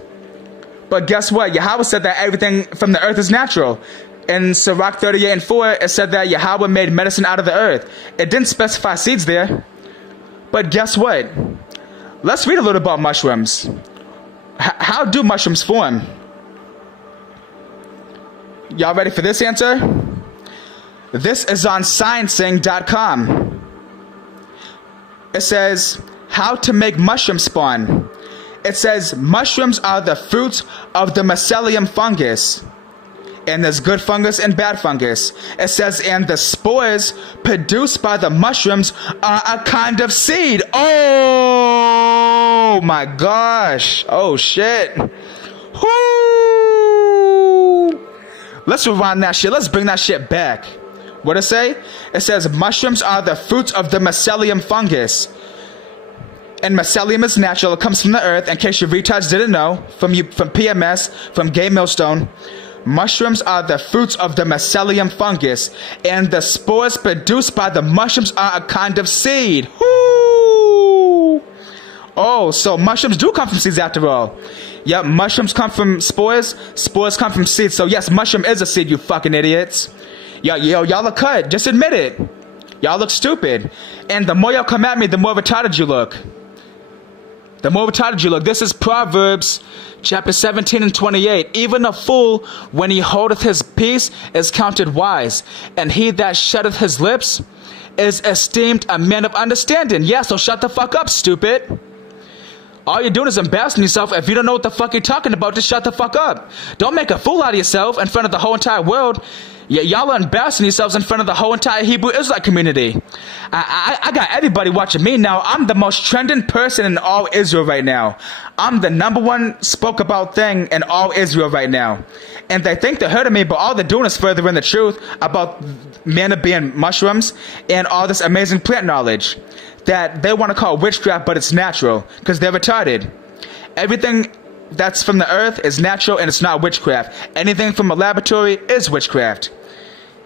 But guess what? Yahweh said that everything from the earth is natural. In Sirach 38:4, it said that Yahweh made medicine out of the earth. It didn't specify seeds there. But guess what? Let's read a little about mushrooms. How do mushrooms form? Y'all ready for this answer? This is on sciencing.com. It says, how to make mushroom spawn. It says mushrooms are the fruits of the mycelium fungus. And there's good fungus and bad fungus. It says, and the spores produced by the mushrooms are a kind of seed. Oh my gosh. Oh shit. Whoo. Let's rewind that shit. Let's bring that shit back. What it say? It says mushrooms are the fruits of the mycelium fungus. And mycelium is natural. It comes from the earth. In case you retards didn't know, from PMS, from Gay Millstone. Mushrooms are the fruits of the mycelium fungus, and the spores produced by the mushrooms are a kind of seed. Woo! Oh, so mushrooms do come from seeds after all. Yep, mushrooms come from spores. Spores come from seeds. So yes, mushroom is a seed, you fucking idiots. Y'all look cut. Just admit it. Y'all look stupid. And the more y'all come at me, the more retarded you look. The more retarded you look. This is Proverbs chapter 17 and 28. Even a fool, when he holdeth his peace, is counted wise. And he that shutteth his lips is esteemed a man of understanding. Yeah, so shut the fuck up, stupid. All you're doing is embarrassing yourself. If you don't know what the fuck you're talking about, just shut the fuck up. Don't make a fool out of yourself in front of the whole entire world. Y'all are embarrassing yourselves in front of the whole entire Hebrew Israelite community. I got everybody watching me now. I'm the most trending person in all Israel right now. I'm the #1 spoke about thing in all Israel right now. And they think they're hurting me, but all they're doing is furthering the truth about manna being mushrooms and all this amazing plant knowledge that they want to call witchcraft, but it's natural because they're retarded. Everything that's from the earth is natural and it's not witchcraft. Anything from a laboratory is witchcraft.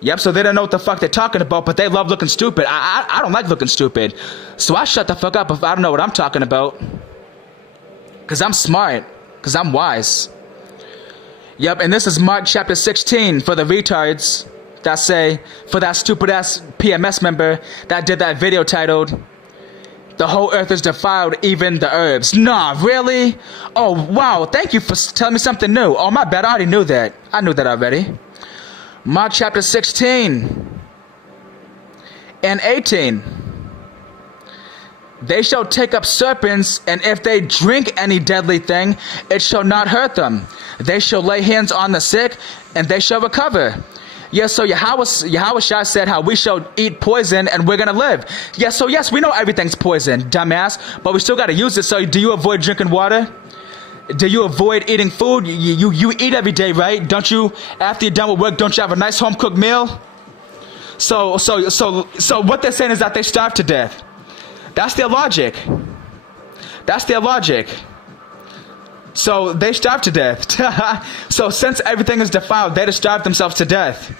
Yep, so they don't know what the fuck they're talking about, but they love looking stupid. I don't like looking stupid. So I shut the fuck up if I don't know what I'm talking about. Because I'm smart. Because I'm wise. Yep, and this is Mark chapter 16 for the retards that say, for that stupid ass PMS member that did that video titled, "The whole earth is defiled, even the herbs." Nah, really? Oh, wow, thank you for telling me something new. Oh, my bad, I already knew that. I knew that already. Mark chapter 16 and 18. They shall take up serpents, and if they drink any deadly thing, it shall not hurt them. They shall lay hands on the sick, and they shall recover. Yes, so Yahweh Shah said how we shall eat poison and we're going to live. Yes, so yes, we know everything's poison, dumbass, but we still got to use it. So do you avoid drinking water? Do you avoid eating food? You eat every day, right? Don't you, after you're done with work, don't you have a nice home-cooked meal? So what they're saying is that they starve to death. That's their logic. That's their logic. So they starve to death. So since everything is defiled, they just starve themselves to death.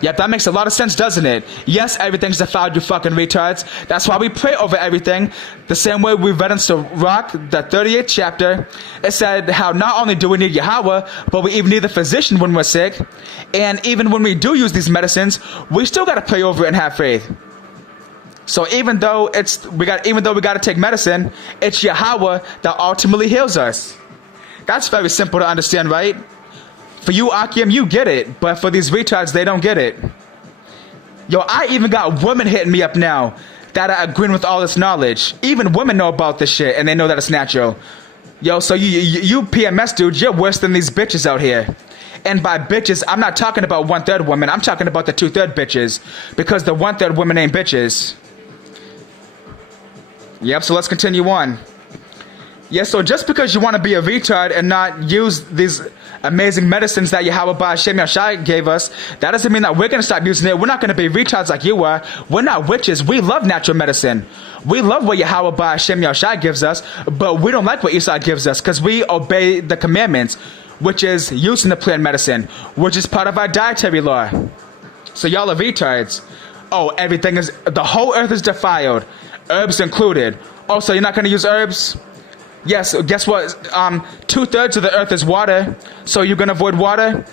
Yep, that makes a lot of sense, doesn't it? Yes, everything's defiled, you fucking retards. That's why we pray over everything. The same way we read in Sirach, the 38th chapter. It said how not only do we need Yahweh, but we even need the physician when we're sick. And even when we do use these medicines, we still got to pray over it and have faith. So even though we got to take medicine, it's Yahweh that ultimately heals us. That's very simple to understand, right? For you, Akim, you get it. But for these retards, they don't get it. Yo, I even got women hitting me up now that are agreeing with all this knowledge. Even women know about this shit, and they know that it's natural. Yo, so you PMS dudes, you're worse than these bitches out here. And by bitches, I'm not talking about 1/3 women. I'm talking about the 2/3 bitches. Because the 1/3 women ain't bitches. Yep, so let's continue on. Yeah, so just because you want to be a retard and not use these amazing medicines that Yahweh Ba'Shem Yashai gave us, that doesn't mean that we're going to stop using it. We're not going to be retards like you are. We're not witches. We love natural medicine. We love what Yahweh Ba'Shem Yashai gives us, but we don't like what Esau gives us because we obey the commandments, which is using the plant medicine, which is part of our dietary law. So y'all are retards. Oh, the whole earth is defiled, herbs included. Oh, so you're not going to use herbs? Yes, guess what? 2/3 of the earth is water, so you're going to avoid water?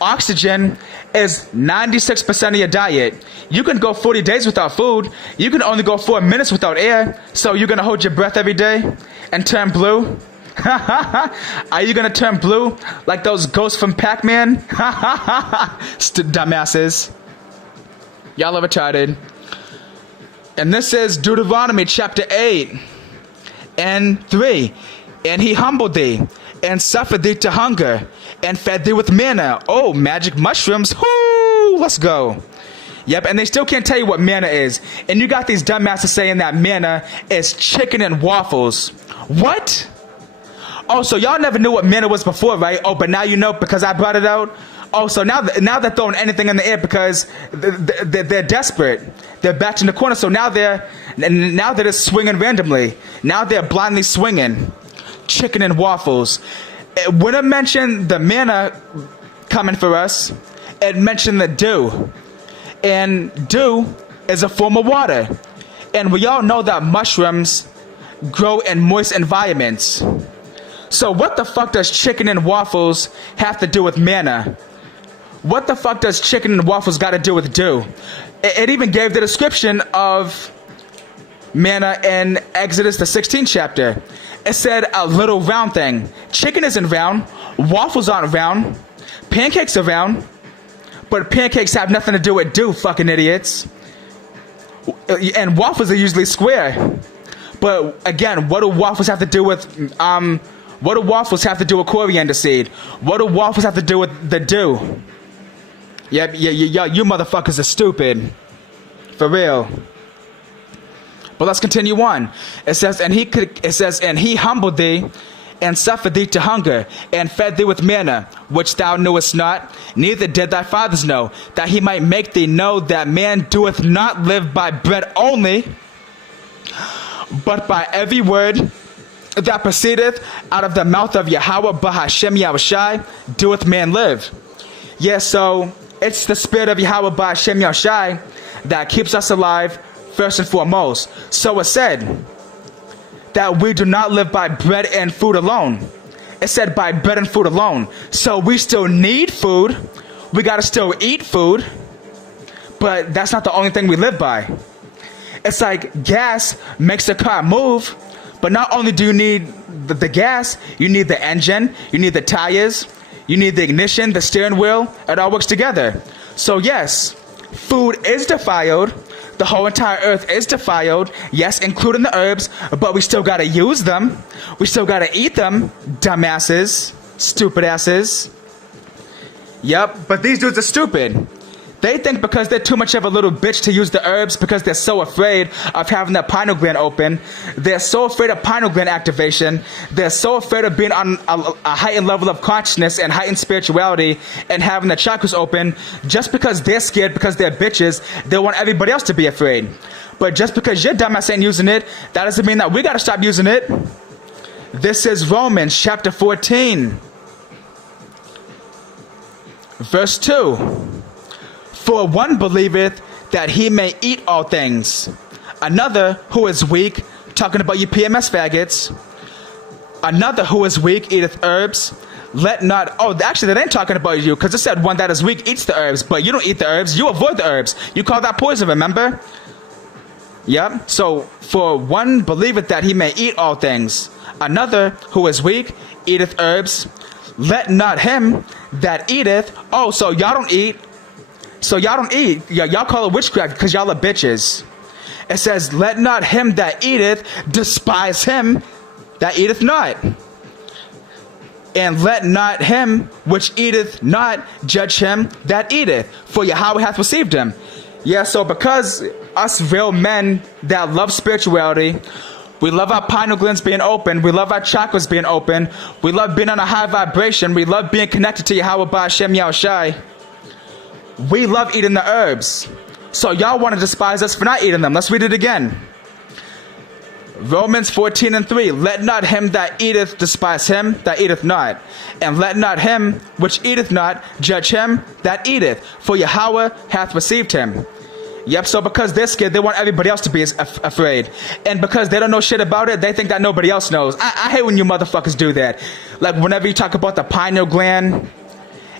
Oxygen is 96% of your diet. You can go 40 days without food. You can only go 4 minutes without air, so you're going to hold your breath every day and turn blue? Are you going to turn blue like those ghosts from Pac-Man? Dumbasses. Y'all are retarded. And this is Deuteronomy chapter 8. And 3, and he humbled thee, and suffered thee to hunger, and fed thee with manna. Oh, magic mushrooms. Whoo, let's go. Yep, and they still can't tell you what manna is. And you got these dumbasses saying that manna is chicken and waffles. What? Oh, so y'all never knew what manna was before, right? Oh, but now you know because I brought it out? Oh, so now they're throwing anything in the air because they're desperate. They're backed in the corner, so now they're just swinging randomly. Now they're blindly swinging. Chicken and waffles. When it mentioned the manna coming for us, it mentioned the dew. And dew is a form of water. And we all know that mushrooms grow in moist environments. So what the fuck does chicken and waffles have to do with manna? What the fuck does chicken and waffles got to do with dew? It even gave the description of manna in Exodus, the 16th chapter. It said a little round thing. Chicken isn't round. Waffles aren't round. Pancakes are round. But pancakes have nothing to do with dew, fucking idiots. And waffles are usually square. But again, what do waffles have to do with what do waffles have to do with coriander seed? What do waffles have to do with the dew? Yeah, you motherfuckers are stupid. For real. But let's continue on. It says, and he humbled thee, and suffered thee to hunger, and fed thee with manna, which thou knewest not, neither did thy fathers know, that he might make thee know that man doeth not live by bread only, but by every word that proceedeth out of the mouth of Yahweh Bahashem Yahushai, doeth man live. Yes, so it's the spirit of Yahweh Bahashem Yahushai that keeps us alive first and foremost. So it said that we do not live by bread and food alone. It said by bread and food alone. So we still need food. We gotta still eat food. But that's not the only thing we live by. It's like gas makes the car move. But not only do you need the gas, you need the engine, you need the tires, you need the ignition, the steering wheel. It all works together. So yes, food is defiled. The whole entire earth is defiled, yes, including the herbs, but we still gotta use them. We still gotta eat them, dumbasses, stupid asses. Yep, but these dudes are stupid. They think because they're too much of a little bitch to use the herbs because they're so afraid of having their pineal gland open. They're so afraid of pineal gland activation. They're so afraid of being on a heightened level of consciousness and heightened spirituality and having the chakras open. Just because they're scared because they're bitches, they want everybody else to be afraid. But just because your dumbass ain't using it, that doesn't mean that we gotta stop using it. This is Romans chapter 14. Verse 2. For one believeth that he may eat all things. Another who is weak, talking about you PMS faggots. Another who is weak eateth herbs. Let not, oh, actually, that ain't talking about you, because it said one that is weak eats the herbs, but you don't eat the herbs, you avoid the herbs. You call that poison, remember? Yep, so for one believeth that he may eat all things. Another who is weak eateth herbs. Let not him that eateth, oh, so y'all don't eat. So y'all don't eat. Y'all call it witchcraft because y'all are bitches. It says, let not him that eateth despise him that eateth not. And let not him which eateth not judge him that eateth, for Yahweh hath received him. Yeah, so because us real men that love spirituality, we love our pineal glands being open, we love our chakras being open, we love being on a high vibration, we love being connected to Yahweh Ba'ashem Yahushai. We love eating the herbs. So y'all want to despise us for not eating them. Let's read it again. Romans 14:3. Let not him that eateth despise him that eateth not. And let not him which eateth not judge him that eateth. For Yahweh hath received him. Yep, so because they're scared, they want everybody else to be afraid. And because they don't know shit about it, they think that nobody else knows. I hate when you motherfuckers do that. Like whenever you talk about the pineal gland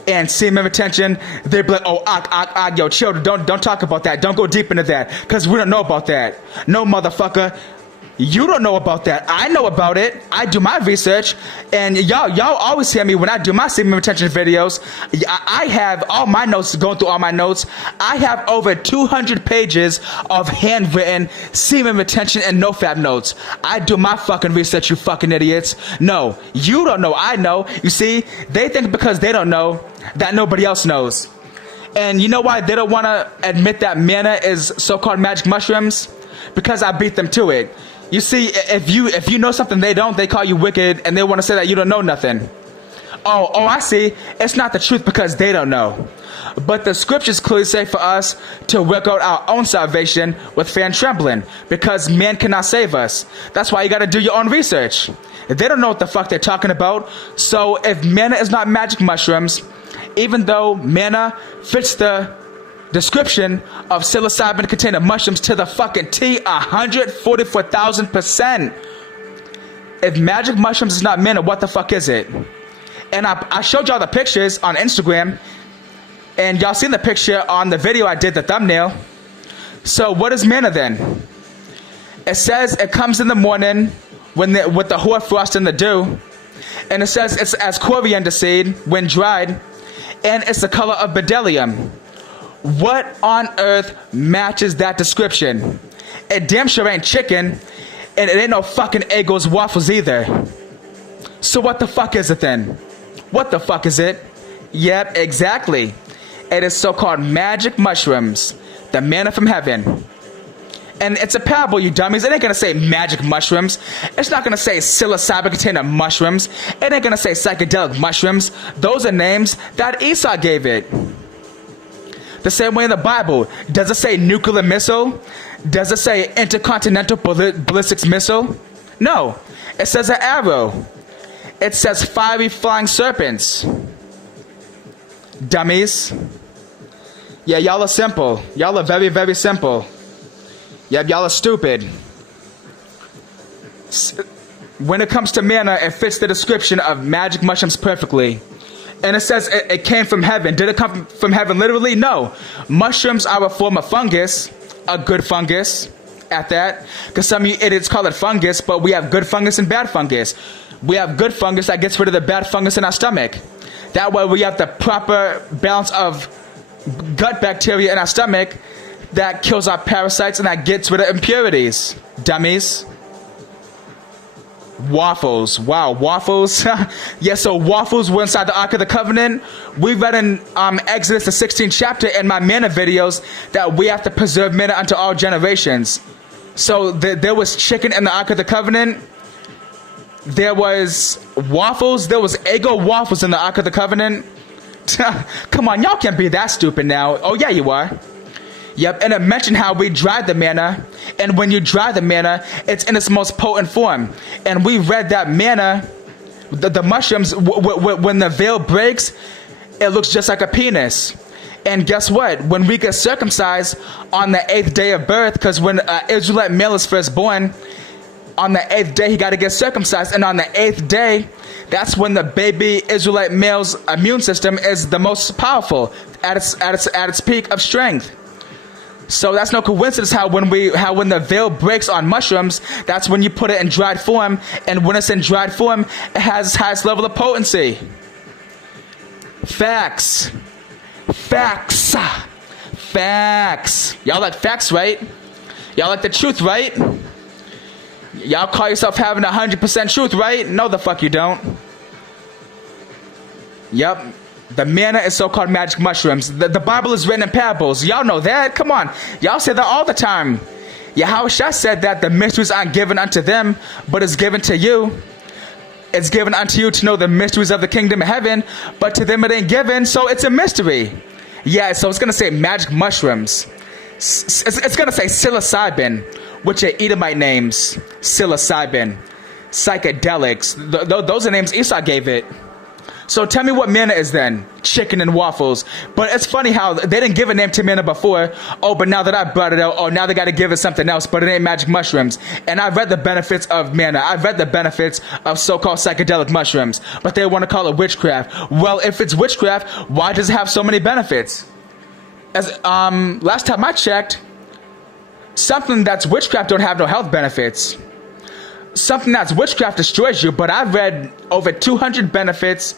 and semen retention, they be like, oh, yo, chill, don't talk about that. Don't go deep into that, because we don't know about that. No, motherfucker. You don't know about that. I know about it. I do my research, and y'all always hear me when I do my semen retention videos. I have all my notes, going through all my notes. I have over 200 pages of handwritten semen retention and nofap notes. I do my fucking research, you fucking idiots. No, you don't know. I know. You see, they think because they don't know that nobody else knows. And you know why they don't want to admit that manna is so-called magic mushrooms? Because I beat them to it. You see, if you know something they don't, they call you wicked, and they want to say that you don't know nothing. Oh, I see. It's not the truth because they don't know. But the scriptures clearly say for us to work out our own salvation with fear and trembling, because man cannot save us. That's why you got to do your own research. They don't know what the fuck they're talking about. So if manna is not magic mushrooms, even though manna fits the description of psilocybin containing mushrooms to the fucking T, 144,000%. If magic mushrooms is not manna, what the fuck is it? And I showed y'all the pictures on Instagram, and y'all seen the picture on the video I did, the thumbnail. So what is manna then? It says it comes in the morning with the hoarfrost and the dew, and it says it's as coriander seed when dried, and it's the color of bdellium. What on earth matches that description? It damn sure ain't chicken, and it ain't no fucking Eggo's waffles either. So what the fuck is it then? What the fuck is it? Yep, exactly. It is so-called magic mushrooms, the manna from heaven. And it's a parable, you dummies. It ain't gonna say magic mushrooms. It's not gonna say psilocybin containing mushrooms. It ain't gonna say psychedelic mushrooms. Those are names that Esau gave it. The same way in the Bible. Does it say nuclear missile? Does it say intercontinental ballistic missile? No. It says an arrow. It says fiery flying serpents. Dummies. Yeah, y'all are simple. Y'all are very, very simple. Yep, y'all are stupid. When it comes to manna, it fits the description of magic mushrooms perfectly. And it says it came from heaven. Did it come from heaven literally? No. Mushrooms are a form of fungus, a good fungus at that. Because some of you idiots call it fungus, but we have good fungus and bad fungus. We have good fungus that gets rid of the bad fungus in our stomach. That way we have the proper balance of gut bacteria in our stomach that kills our parasites and that gets rid of impurities. Dummies. Waffles. Wow, waffles. Yeah, so waffles were inside the Ark of the Covenant. We read in Exodus the 16th chapter in my manna videos that we have to preserve manna unto all generations. So there was chicken in the Ark of the Covenant. There was waffles. There was Eggo waffles in the Ark of the Covenant. Come on, y'all can't be that stupid now. Oh yeah, you are. Yep, and it mentioned how we dry the manna, and when you dry the manna, it's in its most potent form. And we read that manna, the mushrooms, when the veil breaks, it looks just like a penis. And guess what? When we get circumcised on the 8th day of birth, because when an Israelite male is first born, on the 8th day he got to get circumcised, and on the 8th day, that's when the baby Israelite male's immune system is the most powerful, at its peak of strength. So that's no coincidence how when the veil breaks on mushrooms, that's when you put it in dried form, and when it's in dried form, it has its highest level of potency. Facts. Facts. Facts. Y'all like facts, right? Y'all like the truth, right? Y'all call yourself having 100% truth, right? No, the fuck you don't. Yep. The manna is so-called magic mushrooms. The Bible is written in parables. Y'all know that. Come on. Y'all say that all the time. Yahushua said that the mysteries aren't given unto them, but is given to you. It's given unto you to know the mysteries of the kingdom of heaven, but to them it ain't given, so it's a mystery. Yeah, so it's going to say magic mushrooms. It's going to say psilocybin, which are Edomite names. Psilocybin. Psychedelics. Those are names Esau gave it. So tell me what manna is then. Chicken and waffles. But it's funny how they didn't give a name to manna before. Oh, but now that I brought it out, oh, now they got to give it something else. But it ain't magic mushrooms. And I've read the benefits of manna. I've read the benefits of so-called psychedelic mushrooms. But they want to call it witchcraft. Well, if it's witchcraft, why does it have so many benefits? As last time I checked, something that's witchcraft don't have no health benefits. something that's witchcraft destroys you, but I've read over 200 benefits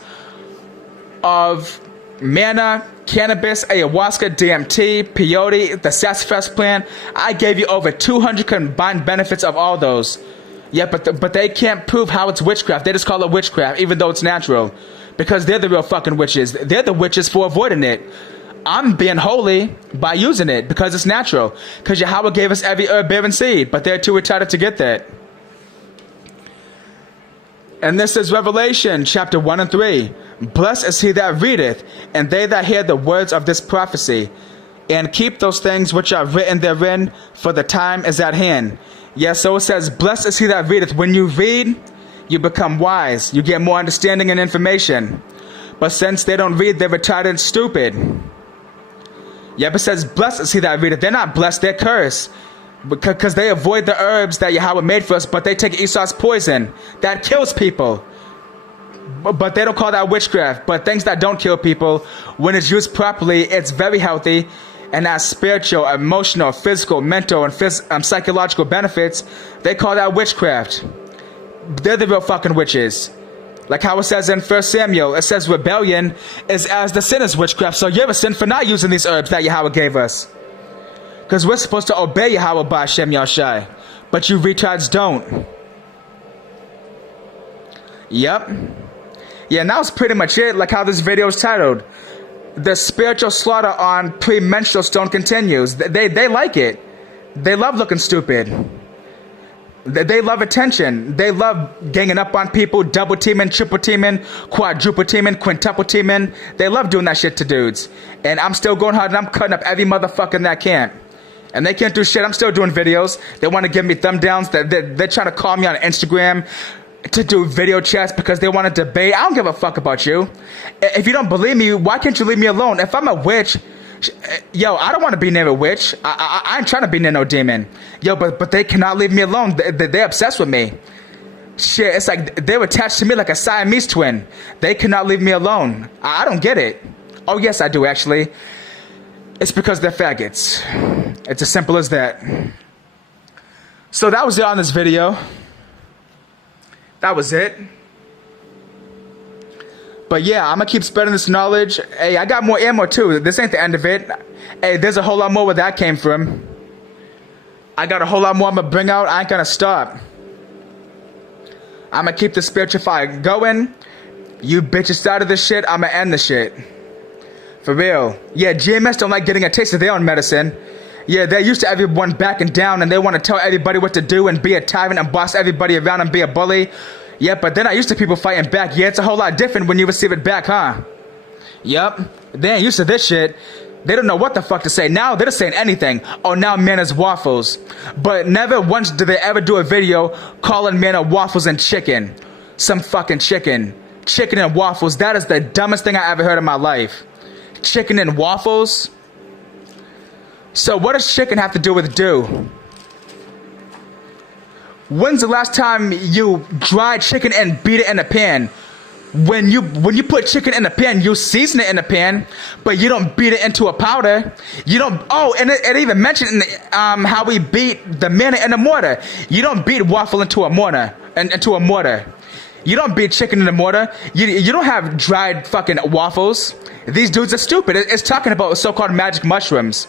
of manna, cannabis, ayahuasca, DMT, peyote, the sassafras plant. I gave you over 200 combined benefits of all those. Yeah, but they can't prove how it's witchcraft. They just call it witchcraft, even though it's natural. Because they're the real fucking witches. They're the witches for avoiding it. I'm being holy by using it because it's natural. Because Yahweh gave us every herb bearing seed, but they're too retarded to get that. And this is Revelation chapter 1 and 3. Blessed is he that readeth, and they that hear the words of this prophecy, and keep those things which are written therein, for the time is at hand. Yes, so it says, blessed is he that readeth. When you read, you become wise. You get more understanding and information. But since they don't read, they're retarded and stupid. Yep, it says, blessed is he that readeth. They're not blessed, they're cursed. Because they avoid the herbs that Yahweh made for us, but they take Esau's poison. That kills people. But they don't call that witchcraft. But things that don't kill people, when it's used properly, it's very healthy. And has spiritual, emotional, physical, mental, and psychological benefits. They call that witchcraft. They're the real fucking witches. Like how it says in 1 Samuel, it says rebellion is as the sin is witchcraft. So you're a sin for not using these herbs that Yahweh gave us. Because we're supposed to obey Yahweh by Hashem Yahushai. But you retards don't. Yep. Yeah, and that was pretty much it. Like how this video is titled. The spiritual slaughter on premenstrual stone continues. They like it. They love looking stupid. They love attention. They love ganging up on people, double teaming, triple teaming, quadruple teaming, quintuple teaming. They love doing that shit to dudes. And I'm still going hard and I'm cutting up every motherfucker in that camp. And they can't do shit. I'm still doing videos. They want to give me thumb downs. They're trying to call me on Instagram to do video chats because they want to debate. I don't give a fuck about you. If you don't believe me, why can't you leave me alone? If I'm a witch, yo, I don't want to be near a witch. I ain't trying to be near no demon. Yo, but they cannot leave me alone. They're obsessed with me. Shit, it's like they're attached to me like a Siamese twin. They cannot leave me alone. I don't get it. Oh, yes, I do, actually. It's because they're faggots. It's as simple as that. So that was it on this video. That was it. But yeah, I'm going to keep spreading this knowledge. Hey, I got more ammo too. This ain't the end of it. Hey, there's a whole lot more where that came from. I got a whole lot more I'm going to bring out. I ain't going to stop. I'm going to keep the spiritual fire going. You bitches started this shit. I'm going to end the shit. For real. Yeah, GMS don't like getting a taste of their own medicine. Yeah, they're used to everyone backing down and they want to tell everybody what to do and be a tyrant and boss everybody around and be a bully. Yeah, but they're not used to people fighting back. Yeah, it's a whole lot different when you receive it back, huh? Yup. They ain't used to this shit. They don't know what the fuck to say. Now they're just saying anything. Oh, now Manna's waffles. But never once did they ever do a video calling Manna waffles and chicken. Some fucking chicken. Chicken and waffles. That is the dumbest thing I ever heard in my life. Chicken and waffles? So what does chicken have to do with dew? When's the last time you dried chicken and beat it in a pan? When you put chicken in a pan, you season it in a pan, but you don't beat it into a powder. You don't. Oh, and it even mentioned in the, how we beat the manna in a mortar. You don't beat waffle into a mortar. You don't beat chicken in a mortar. You don't have dried fucking waffles. These dudes are stupid. It's talking about so-called magic mushrooms.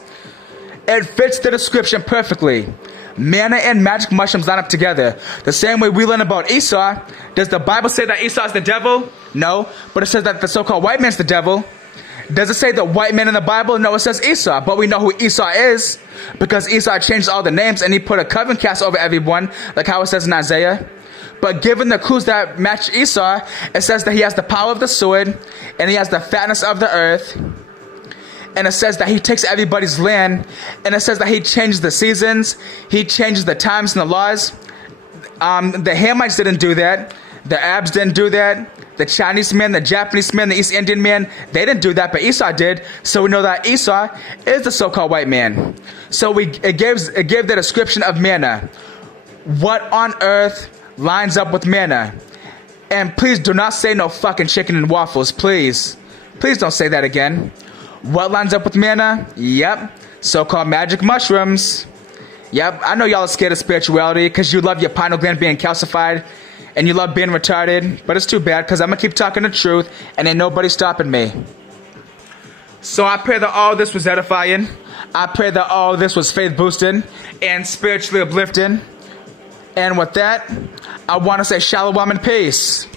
It fits the description perfectly. Manna and magic mushrooms line up together. The same way we learn about Esau. Does the Bible say that Esau is the devil? No. But it says that the so-called white man's the devil. Does it say the white man in the Bible? No, it says Esau. But we know who Esau is. Because Esau changed all the names and he put a covenant cast over everyone. Like how it says in Isaiah. But given the clues that match Esau, it says that he has the power of the sword. And he has the fatness of the earth. And it says that he takes everybody's land. And it says that he changes the seasons. He changes the times and the laws. The Hamites didn't do that. The Arabs didn't do that. The Chinese man, the Japanese man, the East Indian man, they didn't do that, but Esau did. So we know that Esau is the so-called white man. So it gave the description of manna. What on earth lines up with manna? And please do not say no fucking chicken and waffles, please. Please don't say that again. What lines up with manna? Yep. So-called magic mushrooms. Yep, I know y'all are scared of spirituality because you love your pineal gland being calcified and you love being retarded, but it's too bad because I'm going to keep talking the truth and ain't nobody stopping me. So I pray that all this was edifying I pray that all this was faith boosting. and spiritually uplifting. And with that, I want to say shalom and peace.